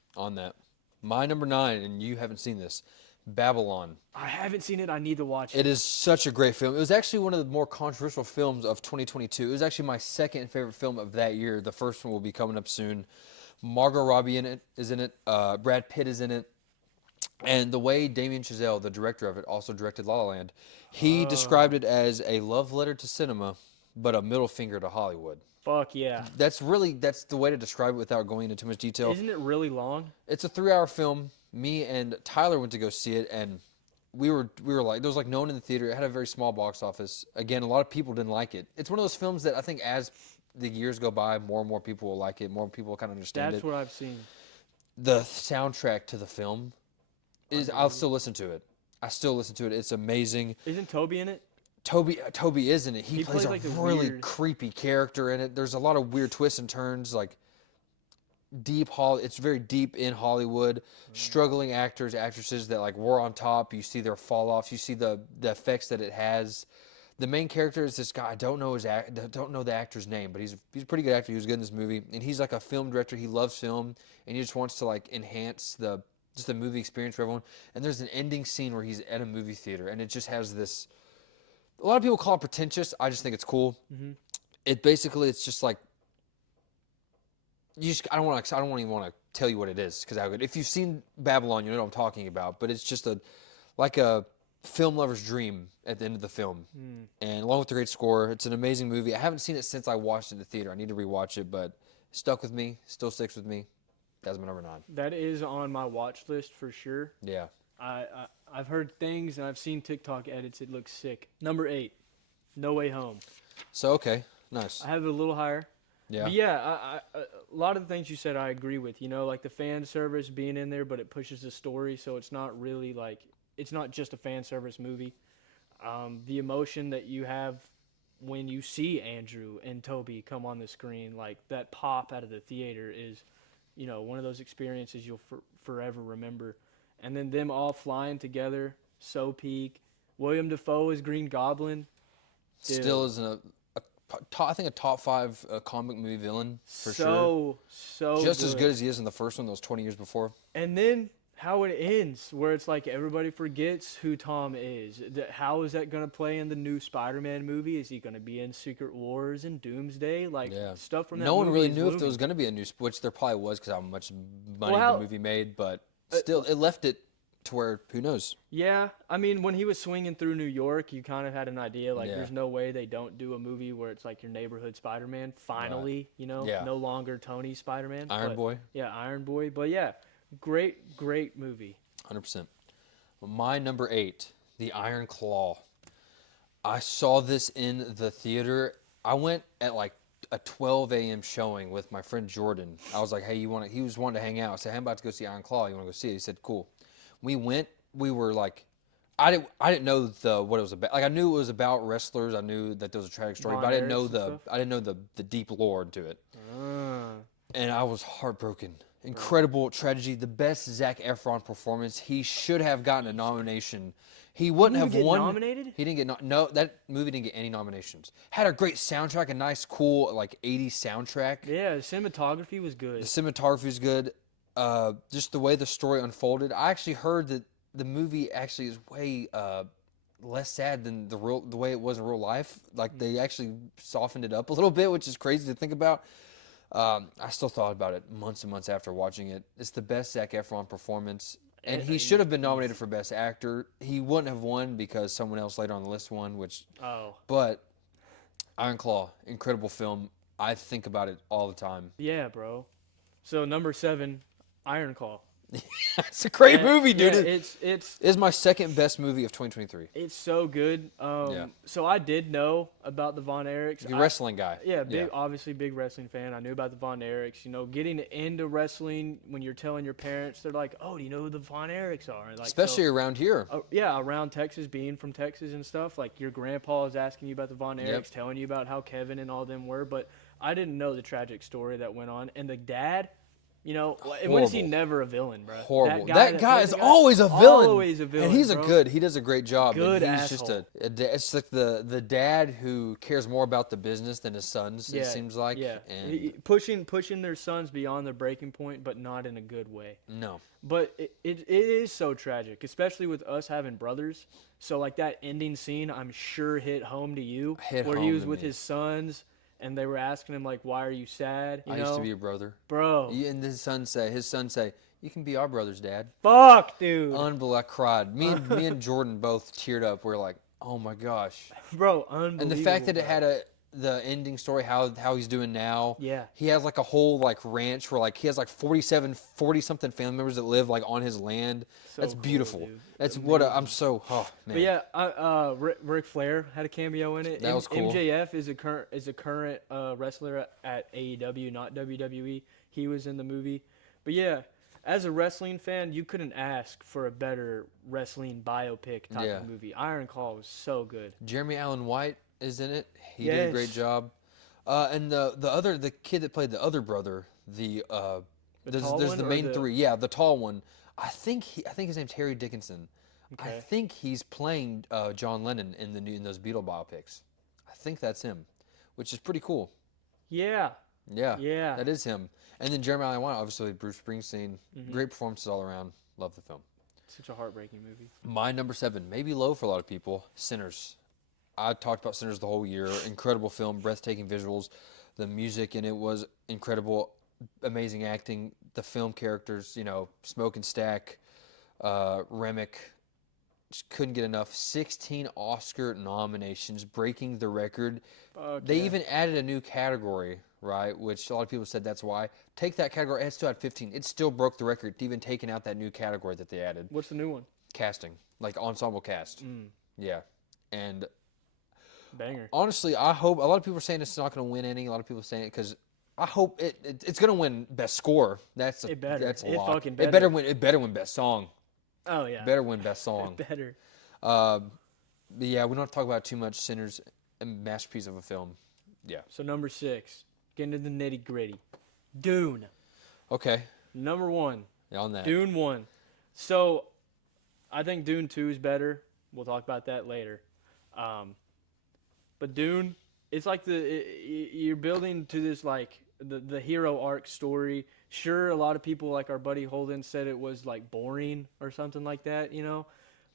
My number 9, and you haven't seen this, Babylon. I haven't seen it. I need to watch It it. is such a great film. It was actually one of the more controversial films of 2022. It was actually my second favorite film of that year. The first one will be coming up soon. Margot Robbie is in it. Brad Pitt is in it. And the way Damien Chazelle, the director of it, also directed La La Land, he described it as a love letter to cinema, but a middle finger to Hollywood. Fuck yeah. That's the way to describe it without going into too much detail. Isn't it really long? It's a 3-hour film. Me and Tyler went to go see it, and we were like, there was like no one in the theater. It had a very small box office. Again, a lot of people didn't like it. It's one of those films that I think as the years go by, more and more people will like it. More people will kind of understand it. That's what I've seen. The soundtrack to the film I'll still listen to it. It's amazing. Isn't Toby in it? Toby is in it. He plays plays a like the really weird- creepy character in it. There's a lot of weird twists and turns, like it's very deep in Hollywood. Struggling actors, actresses that like were on top. You see their fall offs. You see the effects that it has. The main character is this guy. I don't know the actor's name, but he's a pretty good actor. He was good in this movie, and he's like a film director. He loves film, and he just wants to like enhance the movie experience for everyone. And there's an ending scene where he's at a movie theater, and it just has this. A lot of people call it pretentious. I just think it's cool. Mm-hmm. It's just like I don't even want to tell you what it is because if you've seen Babylon, you know what I'm talking about. But it's just like a film lover's dream at the end of the film, and along with the great score, it's an amazing movie. I haven't seen it since I watched it in the theater. I need to rewatch it, but it stuck with me, still sticks with me. That's my number 9. That is on my watch list for sure. Yeah. I've heard things and I've seen TikTok edits. It looks sick. Number 8, No Way Home. So okay, nice. I have it a little higher. Yeah. But yeah, a lot of the things you said I agree with. You know, like the fan service being in there, but it pushes the story, so it's not really it's not just a fan service movie. The emotion that you have when you see Andrew and Toby come on the screen, like that pop out of the theater is, one of those experiences you'll forever remember. And then them all flying together, so peak. William Dafoe as Green Goblin. Still Dude. is I think a top 5 comic movie villain for sure. So Just good. as good as he is in the first one that was 20 years before. And then how it ends, where it's like everybody forgets who Tom is. How is that going to play in the new Spider-Man movie? Is he going to be in Secret Wars and Doomsday? Like, stuff from that No movie one really is knew if looming. there was going to be a new, which there probably was because how much money Well, the movie made, but still, it left it to where who knows. Yeah, I mean, when he was swinging through New York, you kind of had an idea, like, Yeah. there's no way they don't do a movie where it's like your neighborhood Spider-Man, finally, Yeah. no longer Tony Spider-Man. Iron Boy. Yeah, Iron Boy. But yeah, great movie. 100%. My number 8, The Iron Claw. I saw this in the theater. I went at like a 12 a.m. showing with my friend Jordan. I was like, hey, he was wanting to hang out. I said, hey, I'm about to go see Iron Claw. You want to go see it? He said, cool. We went. We were like, I didn't know what it was about. Like I knew it was about wrestlers. I knew that there was a tragic story, but I didn't know the deep lore to it. And I was heartbroken. Incredible tragedy. The best Zac Efron performance. He should have gotten a nomination. He wouldn't have won. Nominated? He didn't get no. That movie didn't get any nominations. Had a great soundtrack, a nice, cool like '80s soundtrack. Yeah, the cinematography was good. The cinematography was good. Just the way the story unfolded. I actually heard that the movie actually is way less sad than the way it was in real life. Like they actually softened it up a little bit, which is crazy to think about. I still thought about it months and months after watching it. It's the best Zac Efron performance, and he should have been nominated for Best Actor. He wouldn't have won because someone else later on the list won. But Iron Claw, incredible film. I think about it all the time. Yeah, bro. So number 7, Iron Claw. It's a great movie, dude. Yeah, it's my second best movie of 2023. It's so good. So I did know about the Von Erichs. You're a wrestling guy. Yeah, obviously big wrestling fan. I knew about the Von Erichs. Getting into wrestling when you're telling your parents, they're like, "Oh, do you know who the Von Erichs are?" Like, especially around here. Yeah, around Texas, being from Texas and stuff. Like your grandpa is asking you about the Von Erichs, telling you about how Kevin and all them were. But I didn't know the tragic story that went on. And the dad. When is he never a villain, bro? Horrible. That guy is always a villain. Always a villain. And he does a great job. Good he's asshole. It's like the dad who cares more about the business than his sons, it seems like. Yeah. And pushing their sons beyond their breaking point, but not in a good way. No. But it is so tragic, especially with us having brothers. So like that ending scene, I'm sure hit home to you. Where he was with his sons. And they were asking him, like, why are you sad? I used to be your brother. Bro. And his son say, you can be our brothers, Dad. Fuck, dude. Unbelievable. I cried. Me and Jordan both teared up. We are like, oh, my gosh. Bro, unbelievable. And the fact that it had the ending story, how he's doing now. Yeah. He has like a whole like ranch where like he has like 40-something family members that live like on his land. That's beautiful. Dude. That's amazing. what I'm so man. But yeah, Ric Flair had a cameo in it. That was cool. MJF is a current wrestler at AEW, not WWE. He was in the movie. But yeah, as a wrestling fan, you couldn't ask for a better wrestling biopic type of movie. Iron Claw was so good. Jeremy Allen White is in it. He did a great job. And the kid that played the other brother, there's the main three. Yeah, the tall one. I think his name's Harry Dickinson. Okay. I think he's playing John Lennon in those Beatle biopics. I think that's him, which is pretty cool. Yeah. Yeah. That is him. And then Jeremy Allen White, obviously Bruce Springsteen. Great performances all around. Love the film. Such a heartbreaking movie. My number 7, maybe low for a lot of people, Sinners. I talked about Sinners the whole year. Incredible film, breathtaking visuals. The music in it was incredible. Amazing acting. The film characters, Smoke and Stack, Remick. Just couldn't get enough. 16 Oscar nominations, breaking the record. They even added a new category, right? Which a lot of people said that's why. Take that category. It still had 15. It still broke the record, even taking out that new category that they added. What's the new one? Casting, like ensemble cast. Yeah. And banger. Honestly, I hope, a lot of people are saying it's not going to win any. A lot of people are saying it because I hope it's going to win best score. That's a lot. Fucking better. It better win best song. Oh yeah. Better win best song. Better. But yeah, we don't have to talk about it too much. Sinners, a masterpiece of a film. Yeah. So number 6, getting to the nitty gritty. Dune. Okay. Number 1. Yeah, on that. Dune 1. So I think Dune 2 is better. We'll talk about that later. But Dune, it's like you're building to this like the hero arc story. Sure, a lot of people like our buddy Holden said it was like boring or something like that, you know.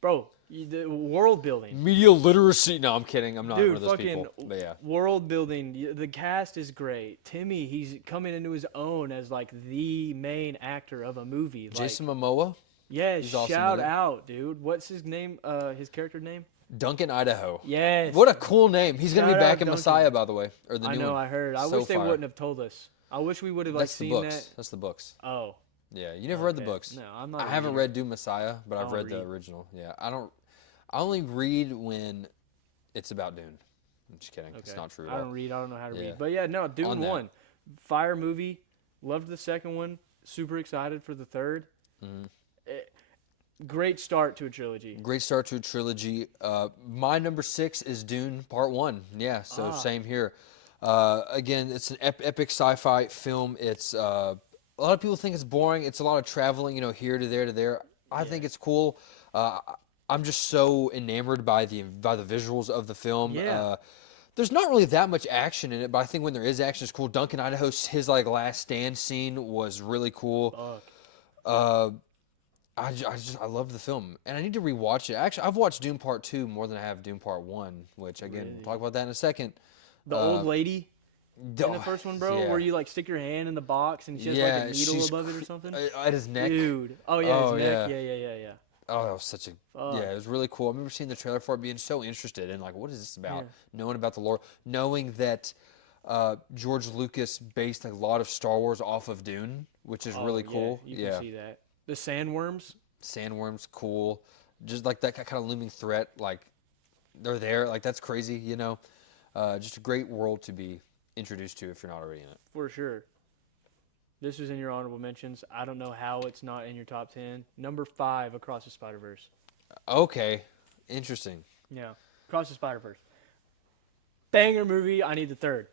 Bro, the world building. Media literacy. No, I'm kidding. I'm not Dude, one of those fucking people. But yeah. world building. The cast is great. Timmy, he's coming into his own as like the main actor of a movie. Like, Jason Momoa, yes, he's awesome shout in it. out, dude. What's his name? His character name? Duncan, Idaho. Yes. What a cool name. He's going to be Shout out back in Duncan. Messiah, by the way. Or the I new know, one. I heard. I So wish they fire. wouldn't have told us. I wish we would have like That's the seen books. that. That's the books. Oh, Yeah, you never read the okay. books. No, I'm not. I a haven't reader. read Doom Messiah, but I've don't read the read. original. Yeah, I only read when it's about Dune. I'm just kidding. It's Okay. not true at I all. don't read. I don't know how to Yeah. read. But yeah, no, On Dune that. 1. Fire movie. Loved the second one. Super excited for the third. Mhm. Great start to a trilogy. Great start to a trilogy. My number 6 is Dune Part 1. Yeah, so same here. Again, it's an epic sci-fi film. It's a lot of people think it's boring. It's a lot of traveling, here to there to there. I think it's cool. I'm just so enamored by the visuals of the film. Yeah. There's not really that much action in it, but I think when there is action, it's cool. Duncan Idaho's his like last stand scene was really cool. Fuck. I love the film, and I need to rewatch it. Actually, I've watched Dune Part 2 more than I have Dune Part 1, which again, Really? we'll talk about that in a second. The old lady in the Oh, first one, bro, yeah. where you like stick your hand in the box and she has like a needle she's above it or something. at his neck. Dude. Oh yeah, Oh, his neck. yeah. Yeah. Oh, that was such a Fuck. yeah. It was really cool. I remember seeing the trailer for it, being so interested in like, what is this about? Yeah. Knowing about the lore, knowing that George Lucas based a lot of Star Wars off of Dune, which is really cool. Yeah, you can see that. The sandworms. Sandworms, cool. Just like that kind of looming threat, like they're there. Like that's crazy, Just a great world to be introduced to if you're not already in it. For sure. This was in your honorable mentions. I don't know how it's not in your top 10. Number 5, Across the Spider-Verse. Okay, interesting. Yeah. Across the Spider-Verse. Banger movie. I need the third.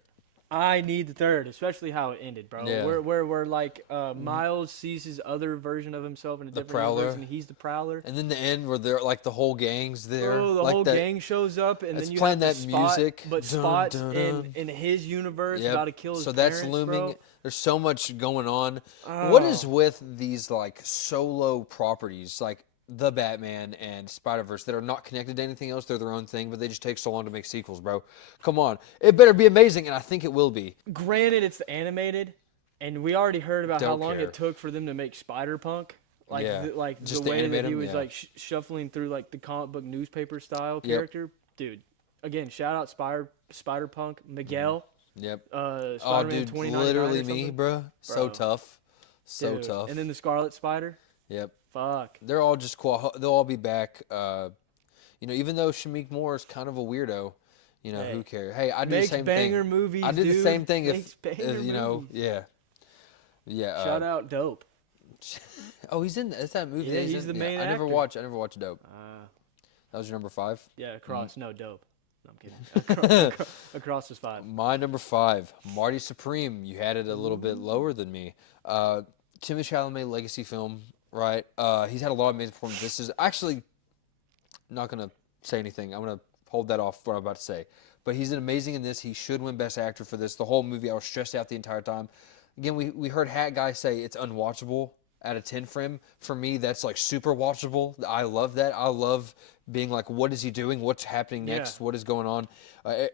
Especially how it ended, bro. Yeah. Where like Miles sees his other version of himself in a different Prowler. universe, and he's the Prowler. And then the end where they're like the whole gang's there. Bro, the like whole that, gang shows up, and it's then you playing have that Spot, music. but Dun, Spot's dun, dun. in his universe, Yep. about to kill his So that's parents, looming. bro. There's so much going on. What is Oh. with these like solo properties, like the Batman and Spider-Verse, that are not connected to anything else? They're their own thing, but they just take so long to make sequels, bro. Come on, it better be amazing, and I think it will be. Granted, it's animated, and we already heard about how Don't long care. it took for them to make Spider-Punk. Like, Yeah. like Just the to way animate that he him, was yeah. like shuffling through like the comic book newspaper style Yep. character, dude. Again, shout out Spider-Punk, Miguel, Yep. Spider-Man Oh, dude, 2099 literally or me, something. bro. So Bro. tough. So Dude. tough. And then the Scarlet Spider. Yep. Fuck. They're all just cool. They'll all be back. Even though Shamik Moore is kind of a weirdo, Hey. who cares? Hey, I do the Makes same banger thing. movies, I do the dude. same thing Makes if banger movies. yeah. Yeah. Shout out Dope. Oh, he's in. It's that movie. Yeah, that he's the main I never actor. watched. I never watched Dope. Uh, That was your number 5. yeah, Across. Mm-hmm. No, Dope. No, I'm kidding. Across is 5. My number 5, Marty Supreme. You had it a little bit lower than me. Timothée Chalamet legacy film, right? He's had a lot of amazing performances. This is actually not gonna say anything. I'm gonna hold that off. What I'm about to say, but he's amazing in this. He should win Best Actor for this. The whole movie, I was stressed out the entire time. Again, we heard Hat Guy say it's unwatchable out of 10 for him. For me, that's like super watchable. I love that. I love being like, what is he doing? What's happening next? Yeah. What is going on?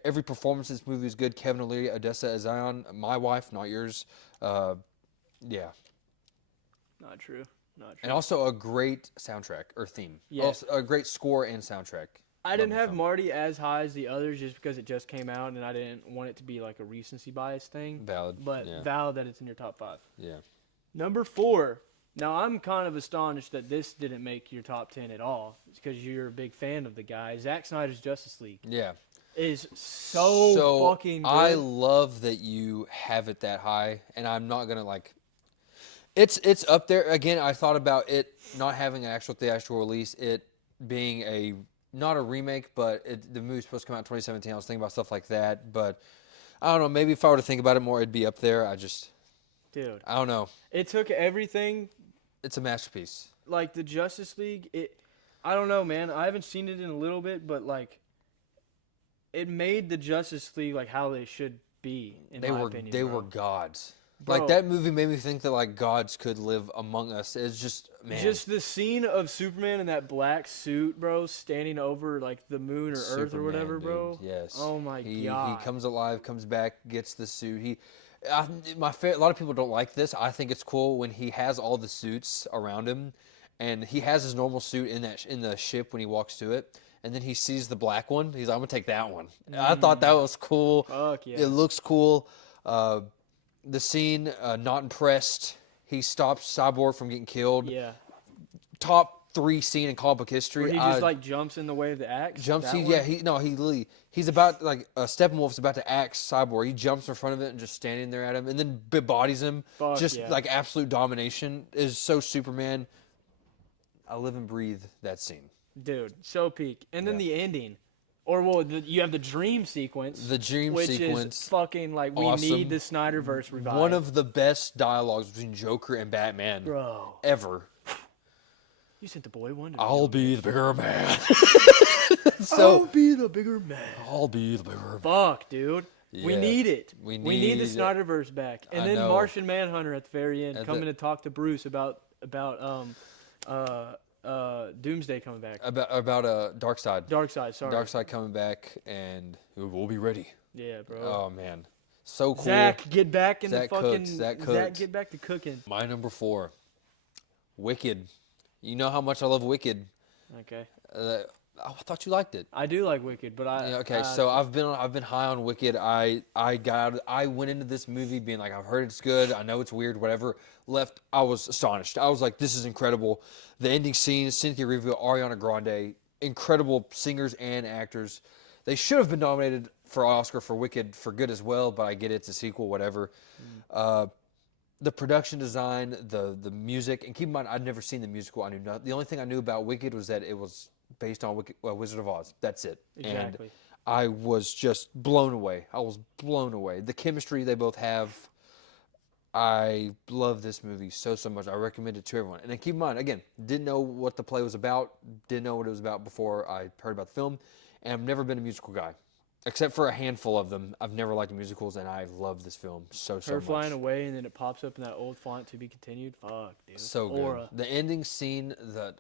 Every performance in this movie is good. Kevin O'Leary, Odessa Azion, my wife, not yours. Yeah. Not true. Not true. And also a great soundtrack or theme. Yeah. Also a great score and soundtrack. I didn't Love the have film. Marty as high as the others just because it just came out and I didn't want it to be like a recency bias thing. Valid. But yeah. valid that it's in your top 5. Yeah. Number 4. Now, I'm kind of astonished that this didn't make your top 10 at all because you're a big fan of the guy. Zack Snyder's Justice League Yeah. is so fucking good. I love that you have it that high, and I'm not gonna like. It's up there again. I thought about it not having an actual theatrical release, it being a not a remake, but the movie's supposed to come out in 2017. I was thinking about stuff like that, but I don't know. Maybe if I were to think about it more, it'd be up there. Dude, I don't know. it took everything It's a masterpiece. like the Justice League. I don't know, man. I haven't seen it in a little bit, but like, it made the Justice League like how they should be. In my opinion, They bro. were gods. Bro. Like that movie made me think that like gods could live among us. It's just man. Just the scene of Superman in that black suit, bro, standing over like the moon or Earth or whatever, Superman, bro. dude, yes. Oh my He god. comes alive, comes back, gets the suit. A lot of people don't like this. I think it's cool when he has all the suits around him, and he has his normal suit in the ship when he walks to it, and then he sees the black one. He's like, I'm gonna take that one. I thought that was cool. Fuck yeah. It looks cool. The scene, not impressed. He stops Cyborg from getting killed. Yeah. Top 3 scene in comic book history. Where he just like jumps in the way of the axe. Jumps. That He one? yeah. He literally. He's about like Steppenwolf's about to axe Cyborg. He jumps in front of it and just standing there at him, and then bodies him. Fuck Just yeah. like absolute domination is so Superman. I live and breathe that scene. Dude, so peak. And then Yeah. the ending. Or well, you have the dream sequence. The dream which sequence, is fucking like we awesome. need the Snyderverse revived. one of the best dialogues between Joker and Batman bro. ever. You sent the boy one. I'll be the bigger man. I'll so be the bigger man. I'll be the bigger man. Fuck, dude. We Yeah. need it. We We need the need it. Snyderverse back. And I then know. Martian Manhunter at the very end At coming the- to talk to Bruce about Doomsday coming back. About Darkseid. Darkseid, sorry. Darkseid coming back, and we'll be ready. Yeah, bro. Oh man, so cool. Zach, get back in Zach the fucking. cooks, Zach Zach, cooks. get back to cooking. My number 4, Wicked. You know how much I love Wicked. Okay. I thought you liked it. I do like Wicked, but Yeah, okay, so I've been high on Wicked. I went into this movie being like, I've heard it's good. I know it's weird. Whatever. Left, I was astonished. I was like, this is incredible. The ending scene, Cynthia Erivo, Ariana Grande, incredible singers and actors. They should have been nominated for Oscar for Wicked for good as well, but I get it's a sequel, whatever. The production design, the music, and keep in mind, I'd never seen the musical. I knew nothing. The only thing I knew about Wicked was that it was based on Wizard of Oz. That's it. Exactly. And I was just blown away. I was blown away. The chemistry they both have. I love this movie so much. I recommend it to everyone. And then keep in mind, again, didn't know what the play was about. Didn't know what it was about before I heard about the film. And I've never been a musical guy. Except for a handful of them. I've never liked musicals, and I love this film so Her much. flying away and then it pops up in that old font to be continued. Fuck, dude. So good. Aura. The ending scene, yes.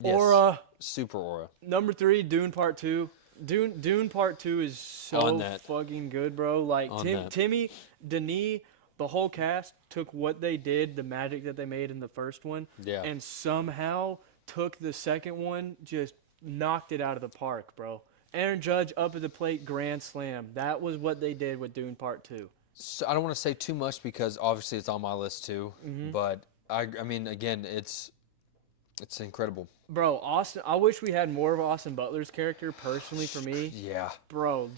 Aura. Super aura. Number 3, Dune Part 2. Dune Part 2 is On so that. fucking good, bro. Like On that. Timmy, Denis, the whole cast took what they did, the magic that they made in the first one, Yeah. and somehow took the second one, just knocked it out of the park, bro. Aaron Judge up at the plate, grand slam. That was what they did with Dune Part 2. So I don't want to say too much because obviously it's on my list too. Mm-hmm. But I mean, again, it's incredible. Bro, Austin, I wish we had more of Austin Butler's character personally for me. Yeah. Bro,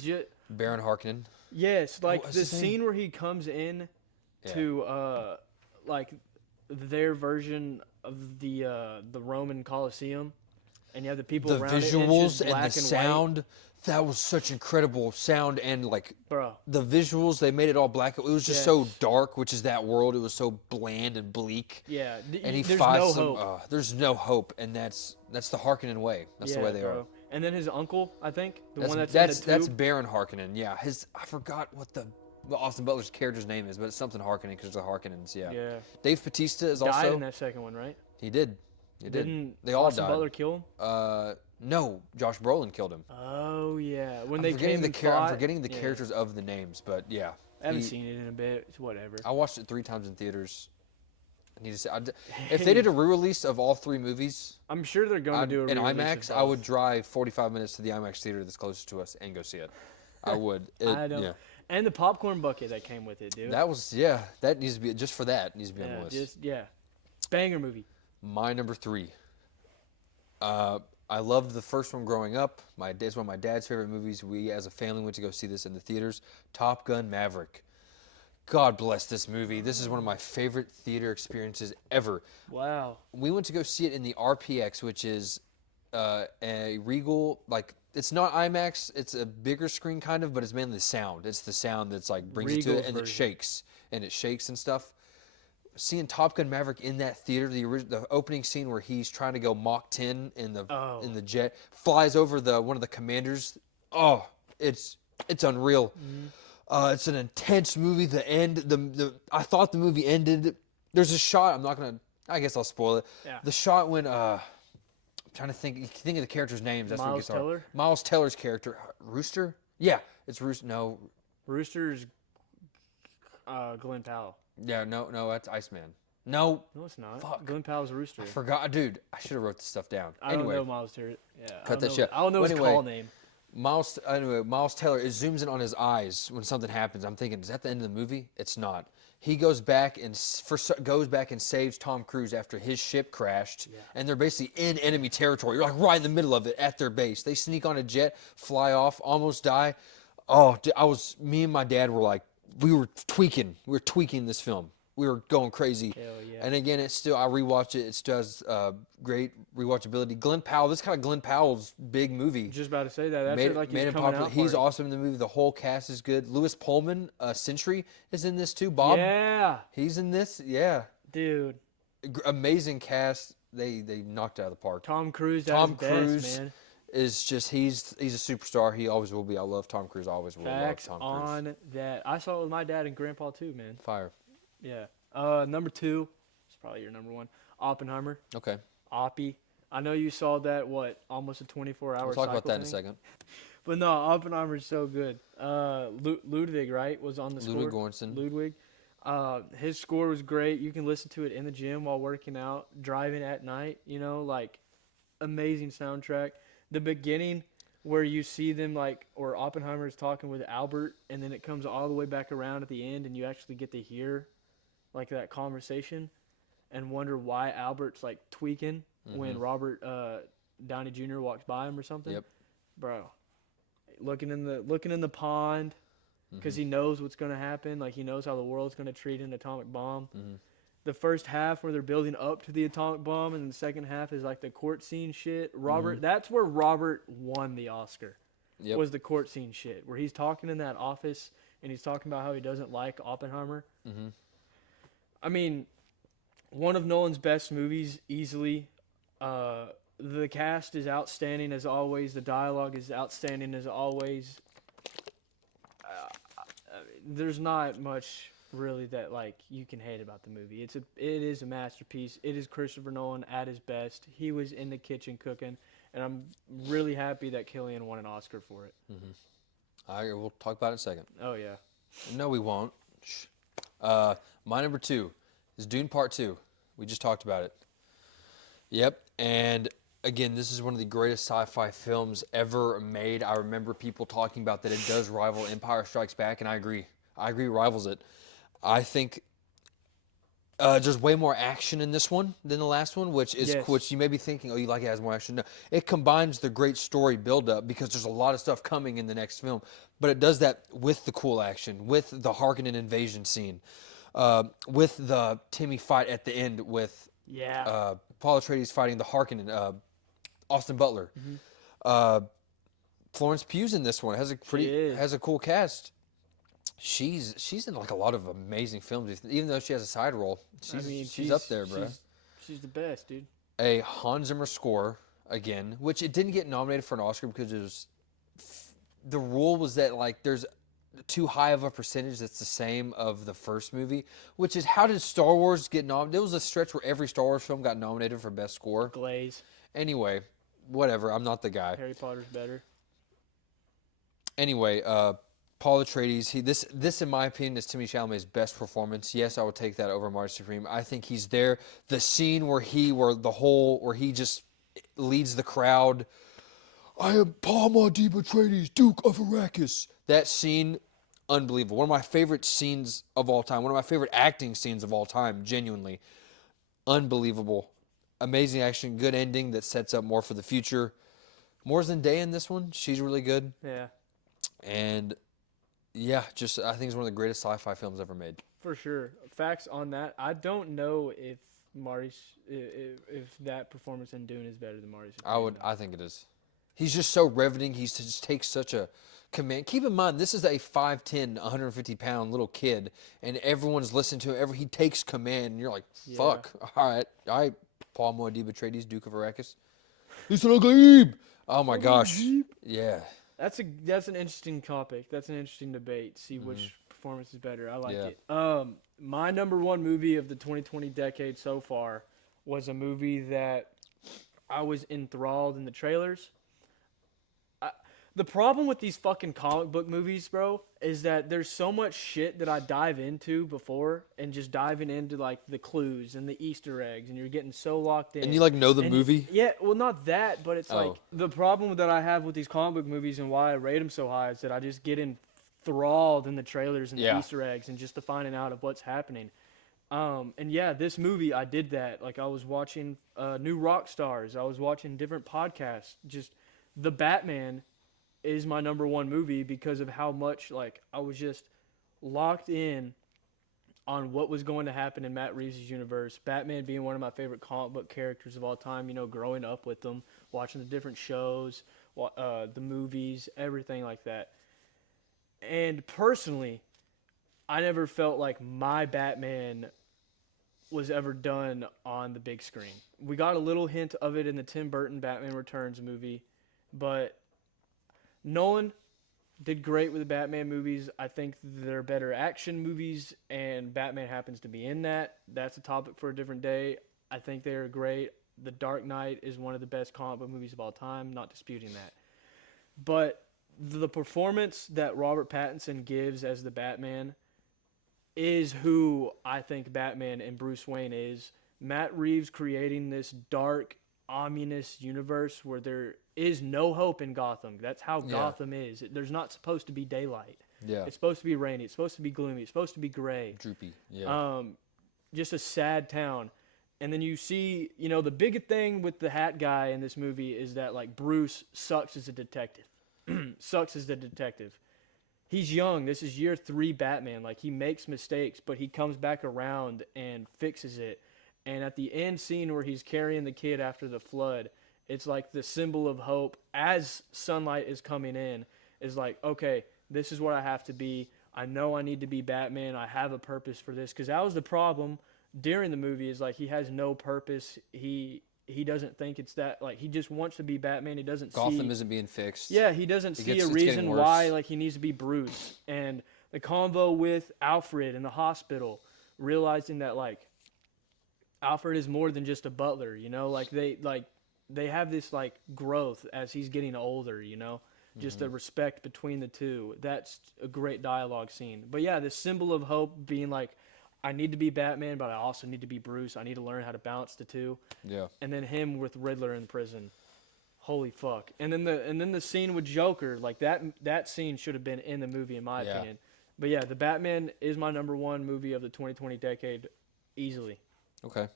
Baron Harkonnen. yes, like What's the his name? scene where he comes in Yeah. to like their version of the Roman Colosseum, and you have the people The around it, visuals and, it's just and black the and sound, that was such incredible sound and like white. Bro. the visuals, they made it all black. It was just Yes. so dark, which is that world. It was so bland and bleak. Yeah, And he there's fights no them. hope. There's no hope, and that's the Harkonnen way. That's the way they bro. are. And then his uncle, I think, the That's one that's in that's the tube. Baron Harkonnen. Yeah, I forgot what the Austin Butler's character's name is, but it's something Harkonnen because the Harkonnens. Yeah. Yeah, Dave Bautista is died also. in that second one, right? He did. He did. Didn't They all Austin died. Butler kill him? No, Josh Brolin killed him. Oh yeah, when I'm they forgetting came the and I'm fought. forgetting the Yeah. characters of the names, but yeah. I haven't He- seen it in a bit. It's whatever. I watched it 3 times in theaters. I need to say, if they did a re-release of all 3 movies I'm sure they're going to do a in re-release IMAX, of I would both. drive 45 minutes to the IMAX theater that's closest to us and go see it. I would. I don't. Yeah. And the popcorn bucket that came with it, dude. That was that needs to be just for that needs to be on the list. Banger movie. My number 3. I loved the first one growing up. It's one of my dad's favorite movies. We, as a family, went to go see this in the theaters. Top Gun Maverick. God bless this movie. This is one of my favorite theater experiences ever. Wow. We went to go see it in the RPX, which is a Regal, like, it's not IMAX, it's a bigger screen kind of, but it's mainly sound. It's the sound that's like brings you to it, Regal's and version. it shakes and stuff. Seeing Top Gun Maverick in that theater, the opening scene where he's trying to go Mach 10 Oh. in the jet, flies over the one of the commanders. Oh, it's unreal. Mhm. It's an intense movie. The end, I thought the movie ended. There's a shot. I'm not gonna. I guess I'll spoil it. Yeah. The shot when I'm trying to think of the characters' names. That's what Miles gets hard. Teller. Miles Teller's character, Rooster. Yeah, it's Rooster. No, Rooster's Glenn Powell. yeah, no, that's Iceman. No, No, it's not. fuck. Glenn Powell's Rooster. I forgot, dude. I should have wrote this stuff down. I Anyway, don't know Miles Teller. Yeah. cut that shit. I don't know Well, his anyway, call name. Miles Taylor, it zooms in on his eyes when something happens. I'm thinking, is that the end of the movie? It's not. He goes back and saves Tom Cruise after his ship crashed, and they're basically in enemy territory. You're like right in the middle of it at their base. They sneak on a jet, fly off, almost die. Oh, me and my dad were like, we were tweaking. We were tweaking this film. We were going crazy. Hell yeah. And again, I rewatch it. It still has great rewatchability. Glenn Powell, this is kind of Glenn Powell's big movie. Just about to say that. That's Made, it, like made he's him coming popular. out. He's party. awesome in the movie. The whole cast is good. Lewis Pullman, Century, is in this too. Bob, Yeah, he's in this. Yeah, dude. amazing cast. They knocked it out of the park. Tom Cruise. Tom Best, Cruise man. is just he's a superstar. He always will be. I love Tom Cruise. I always will Facts love Tom Cruise. on that. I saw it with my dad and grandpa too, man. Fire. Yeah. Number 2. It's probably your number 1. Oppenheimer. Okay, Oppie. I know you saw that. What? Almost a 24-hour. we'll talk about that in a thing? second. But no, Oppenheimer's so good. Ludwig, right, was on the Ludwig score. Göransson. Ludwig. His score was great. You can listen to it in the gym while working out, driving at night. You know, like, amazing soundtrack. The beginning where you see them, like, or Oppenheimer is talking with Albert, and then it comes all the way back around at the end, and you actually get to hear, like, that conversation and wonder why Albert's, like, tweaking when Robert Downey Jr. walks by him or something. Yep. Bro, looking in the pond because he knows what's going to happen. Like, he knows how the world's going to treat an atomic bomb. The first half where they're building up to the atomic bomb, and the second half is like the court scene shit. That's where Robert won the Oscar. Yep. Was the court scene shit where he's talking in that office and he's talking about how he doesn't like Oppenheimer. I mean, one of Nolan's best movies, easily. The cast is outstanding as always. The dialogue is outstanding as always. There's not much really that, like, you can hate about the movie. It is a masterpiece. It is Christopher Nolan at his best. He was in the kitchen cooking, and I'm really happy that Cillian won an Oscar for it. We'll talk about it in a second. Oh yeah. No, we won't. Shh. My number 2 is Dune Part 2. We just talked about it. Yep, and again, this is one of the greatest sci-fi films ever made. I remember people talking about that it does rival Empire Strikes Back, and I agree. I agree, it rivals it. I think there's way more action in this one than the last one, which you may be thinking, oh, you like it has more action. No, it combines the great story build-up because there's a lot of stuff coming in the next film, but it does that with the cool action, with the Harkonnen invasion scene, with the Timmy fight at the end with Paul Atreides fighting the Harkonnen, Austin Butler. Florence Pugh's in this one. Has a cool cast. She's in like a lot of amazing films, even though she has a side role. She's up there, bro. She's the best, dude. A Hans Zimmer score again, which it didn't get nominated for an Oscar because the rule was that, like, there's too high of a percentage that's the same of the first movie, which is how did Star Wars get nominated? There was a stretch where every Star Wars film got nominated for best score. Glaze. Anyway, whatever. I'm not the guy. Harry Potter's better. Anyway, Paul Atreides, this in my opinion is Timothée Chalamet's best performance. Yes, I would take that over Marty Supreme. I think he's there. The scene where he just leads the crowd. I am Paul Muad'Dib Atreides, Duke of Arrakis. That scene, unbelievable. One of my favorite scenes of all time. One of my favorite acting scenes of all time. Genuinely, unbelievable, amazing action, good ending that sets up more for the future. More Zendaya in this one. She's really good. Yeah. And yeah, I think it's one of the greatest sci-fi films ever made. For sure. Facts on that. I don't know if Marty's if that performance in Dune is better than Marty's. I think it is. He's just so riveting. He just takes such a command. Keep in mind, this is a 5'10", 150-pound little kid, and everyone's listening to him. He takes command, and you're like, fuck. Yeah. All right. Paul Moedim Atreides, Duke of Arrakis. He's an Glebe. Oh my gosh. Yeah. That's an interesting topic. That's an interesting debate. See which performance is better. I like Yeah. it. My number one movie of the 2020 decade so far was a movie that I was enthralled in the trailers. The problem with these fucking comic book movies, bro, is that there's so much shit that I dive into before and just diving into like the clues and the Easter eggs, and you're getting so locked in. And you like know the movie? Yeah, well, not that, but it's like the problem that I have with these comic book movies and why I rate them so high is that I just get enthralled in the trailers and the Easter eggs and just the finding out of what's happening. And yeah, this movie, I did that. Like, I was watching New Rock Stars. I was watching different podcasts. Just The Batman is my number one movie because of how much, like, I was just locked in on what was going to happen in Matt Reeves' universe. Batman being one of my favorite comic book characters of all time, you know, growing up with them, watching the different shows, the movies, everything like that. And personally, I never felt like my Batman was ever done on the big screen. We got a little hint of it in the Tim Burton Batman Returns movie, but Nolan did great with the Batman movies. I think they're better action movies, and Batman happens to be in that. That's a topic for a different day. I think they're great. The Dark Knight is one of the best comic book movies of all time, not disputing that. But the performance that Robert Pattinson gives as the Batman is who I think Batman and Bruce Wayne is. Matt Reeves creating this dark, ominous universe where there is no hope in Gotham. That's how Gotham is. There's not supposed to be daylight. Yeah. It's supposed to be rainy. It's supposed to be gloomy. It's supposed to be gray. Droopy. Yeah. Just a sad town. And then you see, you know, the big thing with the hat guy in this movie is that, like, Bruce sucks as a detective. Sucks as the detective. He's young. This is year 3 Batman. Like, he makes mistakes, but he comes back around and fixes it. And at the end scene where he's carrying the kid after the flood, it's like the symbol of hope as sunlight is coming in is like, okay, this is what I have to be. I know I need to be Batman. I have a purpose for this. Because that was the problem during the movie is like he has no purpose. He doesn't think it's that, like, he just wants to be Batman. He doesn't Gotham isn't being fixed. Yeah, he doesn't see a reason why, like, he needs to be Bruce. And the convo with Alfred in the hospital, realizing that, like, Alfred is more than just a butler, you know? Like, they have this, like, growth as he's getting older, you know? Just the respect between the two. That's a great dialogue scene. But yeah, the symbol of hope being like, I need to be Batman, but I also need to be Bruce. I need to learn how to balance the two. Yeah. And then him with Riddler in prison. Holy fuck. And then the scene with Joker, like that scene should have been in the movie in my opinion. But yeah, The Batman is my number one movie of the 2020 decade easily. Okay.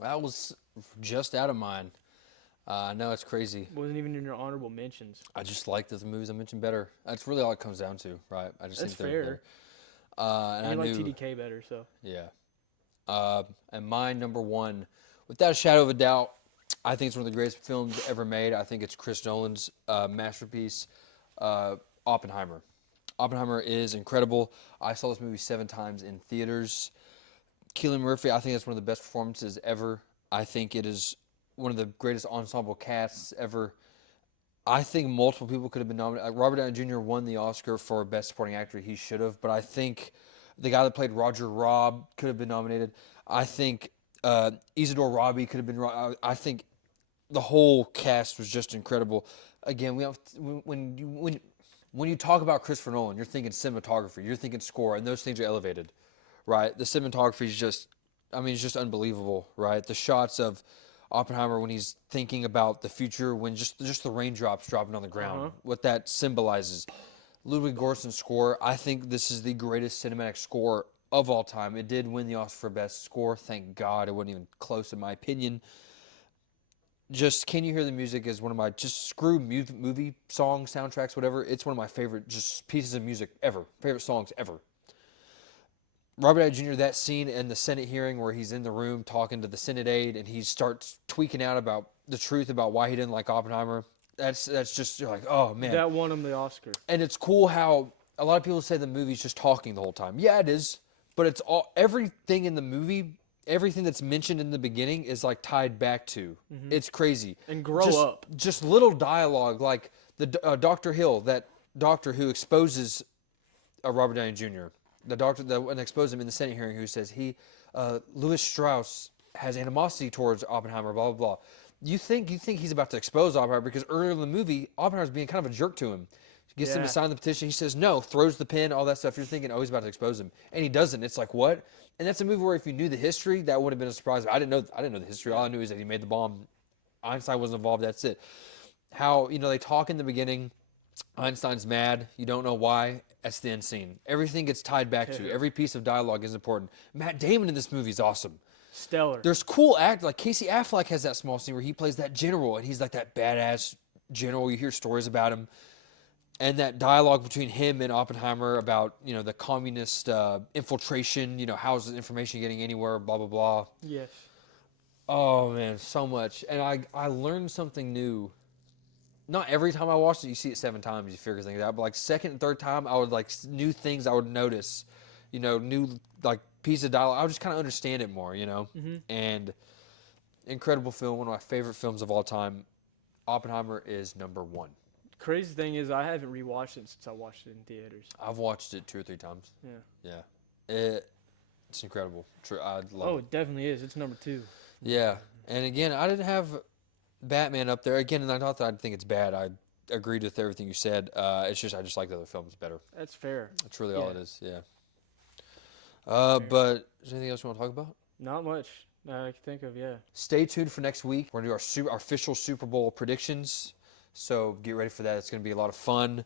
That was just out of mine. I know it's crazy. Wasn't even in your honorable mentions. I just like the movies I mentioned better. That's really all it comes down to, right? I just That's think they're fair. And I like TDK better, so. Yeah. And my number one, without a shadow of a doubt, I think it's one of the greatest films ever made. I think it's Chris Nolan's masterpiece, Oppenheimer. Oppenheimer is incredible. I saw this movie 7 times in theaters. Cillian Murphy, I think that's one of the best performances ever. I think it is one of the greatest ensemble casts ever. I think multiple people could have been nominated. Robert Downey Jr. won the Oscar for Best Supporting Actor. He should have. But I think the guy that played Roger Robb could have been nominated. I think Isadora Robbie could have been. I think the whole cast was just incredible. Again, when you talk about Christopher Nolan, you're thinking cinematography, you're thinking score, and those things are elevated, right? The cinematography is just, it's just unbelievable, right? The shots of Oppenheimer when he's thinking about the future, when just the raindrops dropping on the ground, what that symbolizes. Ludwig Göransson's score, I think this is the greatest cinematic score of all time. It did win the Oscar for Best Score. Thank God. It wasn't even close in my opinion. Just Can You Hear the Music is one of my, just screw movie songs, soundtracks, whatever. It's one of my favorite just pieces of music ever. Favorite songs ever. Robert Downey Jr., that scene in the Senate hearing where he's in the room talking to the Senate aide and he starts tweaking out about the truth about why he didn't like Oppenheimer. That's just, you're like, oh man. That won him the Oscar. And it's cool how a lot of people say the movie's just talking the whole time. Yeah, it is, but it's all everything in the movie, everything that's mentioned in the beginning is like tied back to. It's crazy. And grow up. Just little dialogue like the Dr. Hill, that doctor who exposes Robert Downey Jr. The doctor that exposed him in the Senate hearing, who says Louis Strauss has animosity towards Oppenheimer, blah blah blah. You think he's about to expose Oppenheimer because earlier in the movie, Oppenheimer's being kind of a jerk to him. Gets him to sign the petition. He says no, throws the pen, all that stuff. You're thinking, oh, he's about to expose him, and he doesn't. It's like, what? And that's a movie where if you knew the history, that would have been a surprise. I didn't know the history. All I knew is that he made the bomb. Einstein wasn't involved. That's it. How they talk in the beginning. Einstein's mad. You don't know why. That's the end scene. Everything gets tied back to. Every piece of dialogue is important. Matt Damon in this movie is awesome. Stellar. There's cool like Casey Affleck has that small scene where he plays that general, and he's like that badass general. You hear stories about him. And that dialogue between him and Oppenheimer about, the communist infiltration, how's the information getting anywhere, blah, blah, blah. Yes. Oh, man, so much. And I learned something new. Not every time I watched it, you see it 7 times, you figure things out. But, like, second and third time, I would, like, new things I would notice. New, like, piece of dialogue. I would just kind of understand it more, And incredible film, one of my favorite films of all time. Oppenheimer is number 1. Crazy thing is, I haven't rewatched it since I watched it in theaters. I've watched it 2 or 3 times. Yeah. It's incredible. I love Oh, it. it definitely is. It's number 2. Yeah. And again, I didn't have Batman up there. Again, and not that I think it's bad. I agreed with everything you said. It's just I just like the other films better. That's fair. That's really all it is. Yeah. But is there anything else you want to talk about? Not much that I can think of, yeah. Stay tuned for next week. We're going to do our official Super Bowl predictions. So get ready for that. It's going to be a lot of fun.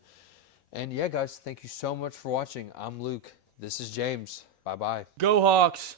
And yeah, guys, thank you so much for watching. I'm Luke. This is James. Bye-bye. Go Hawks!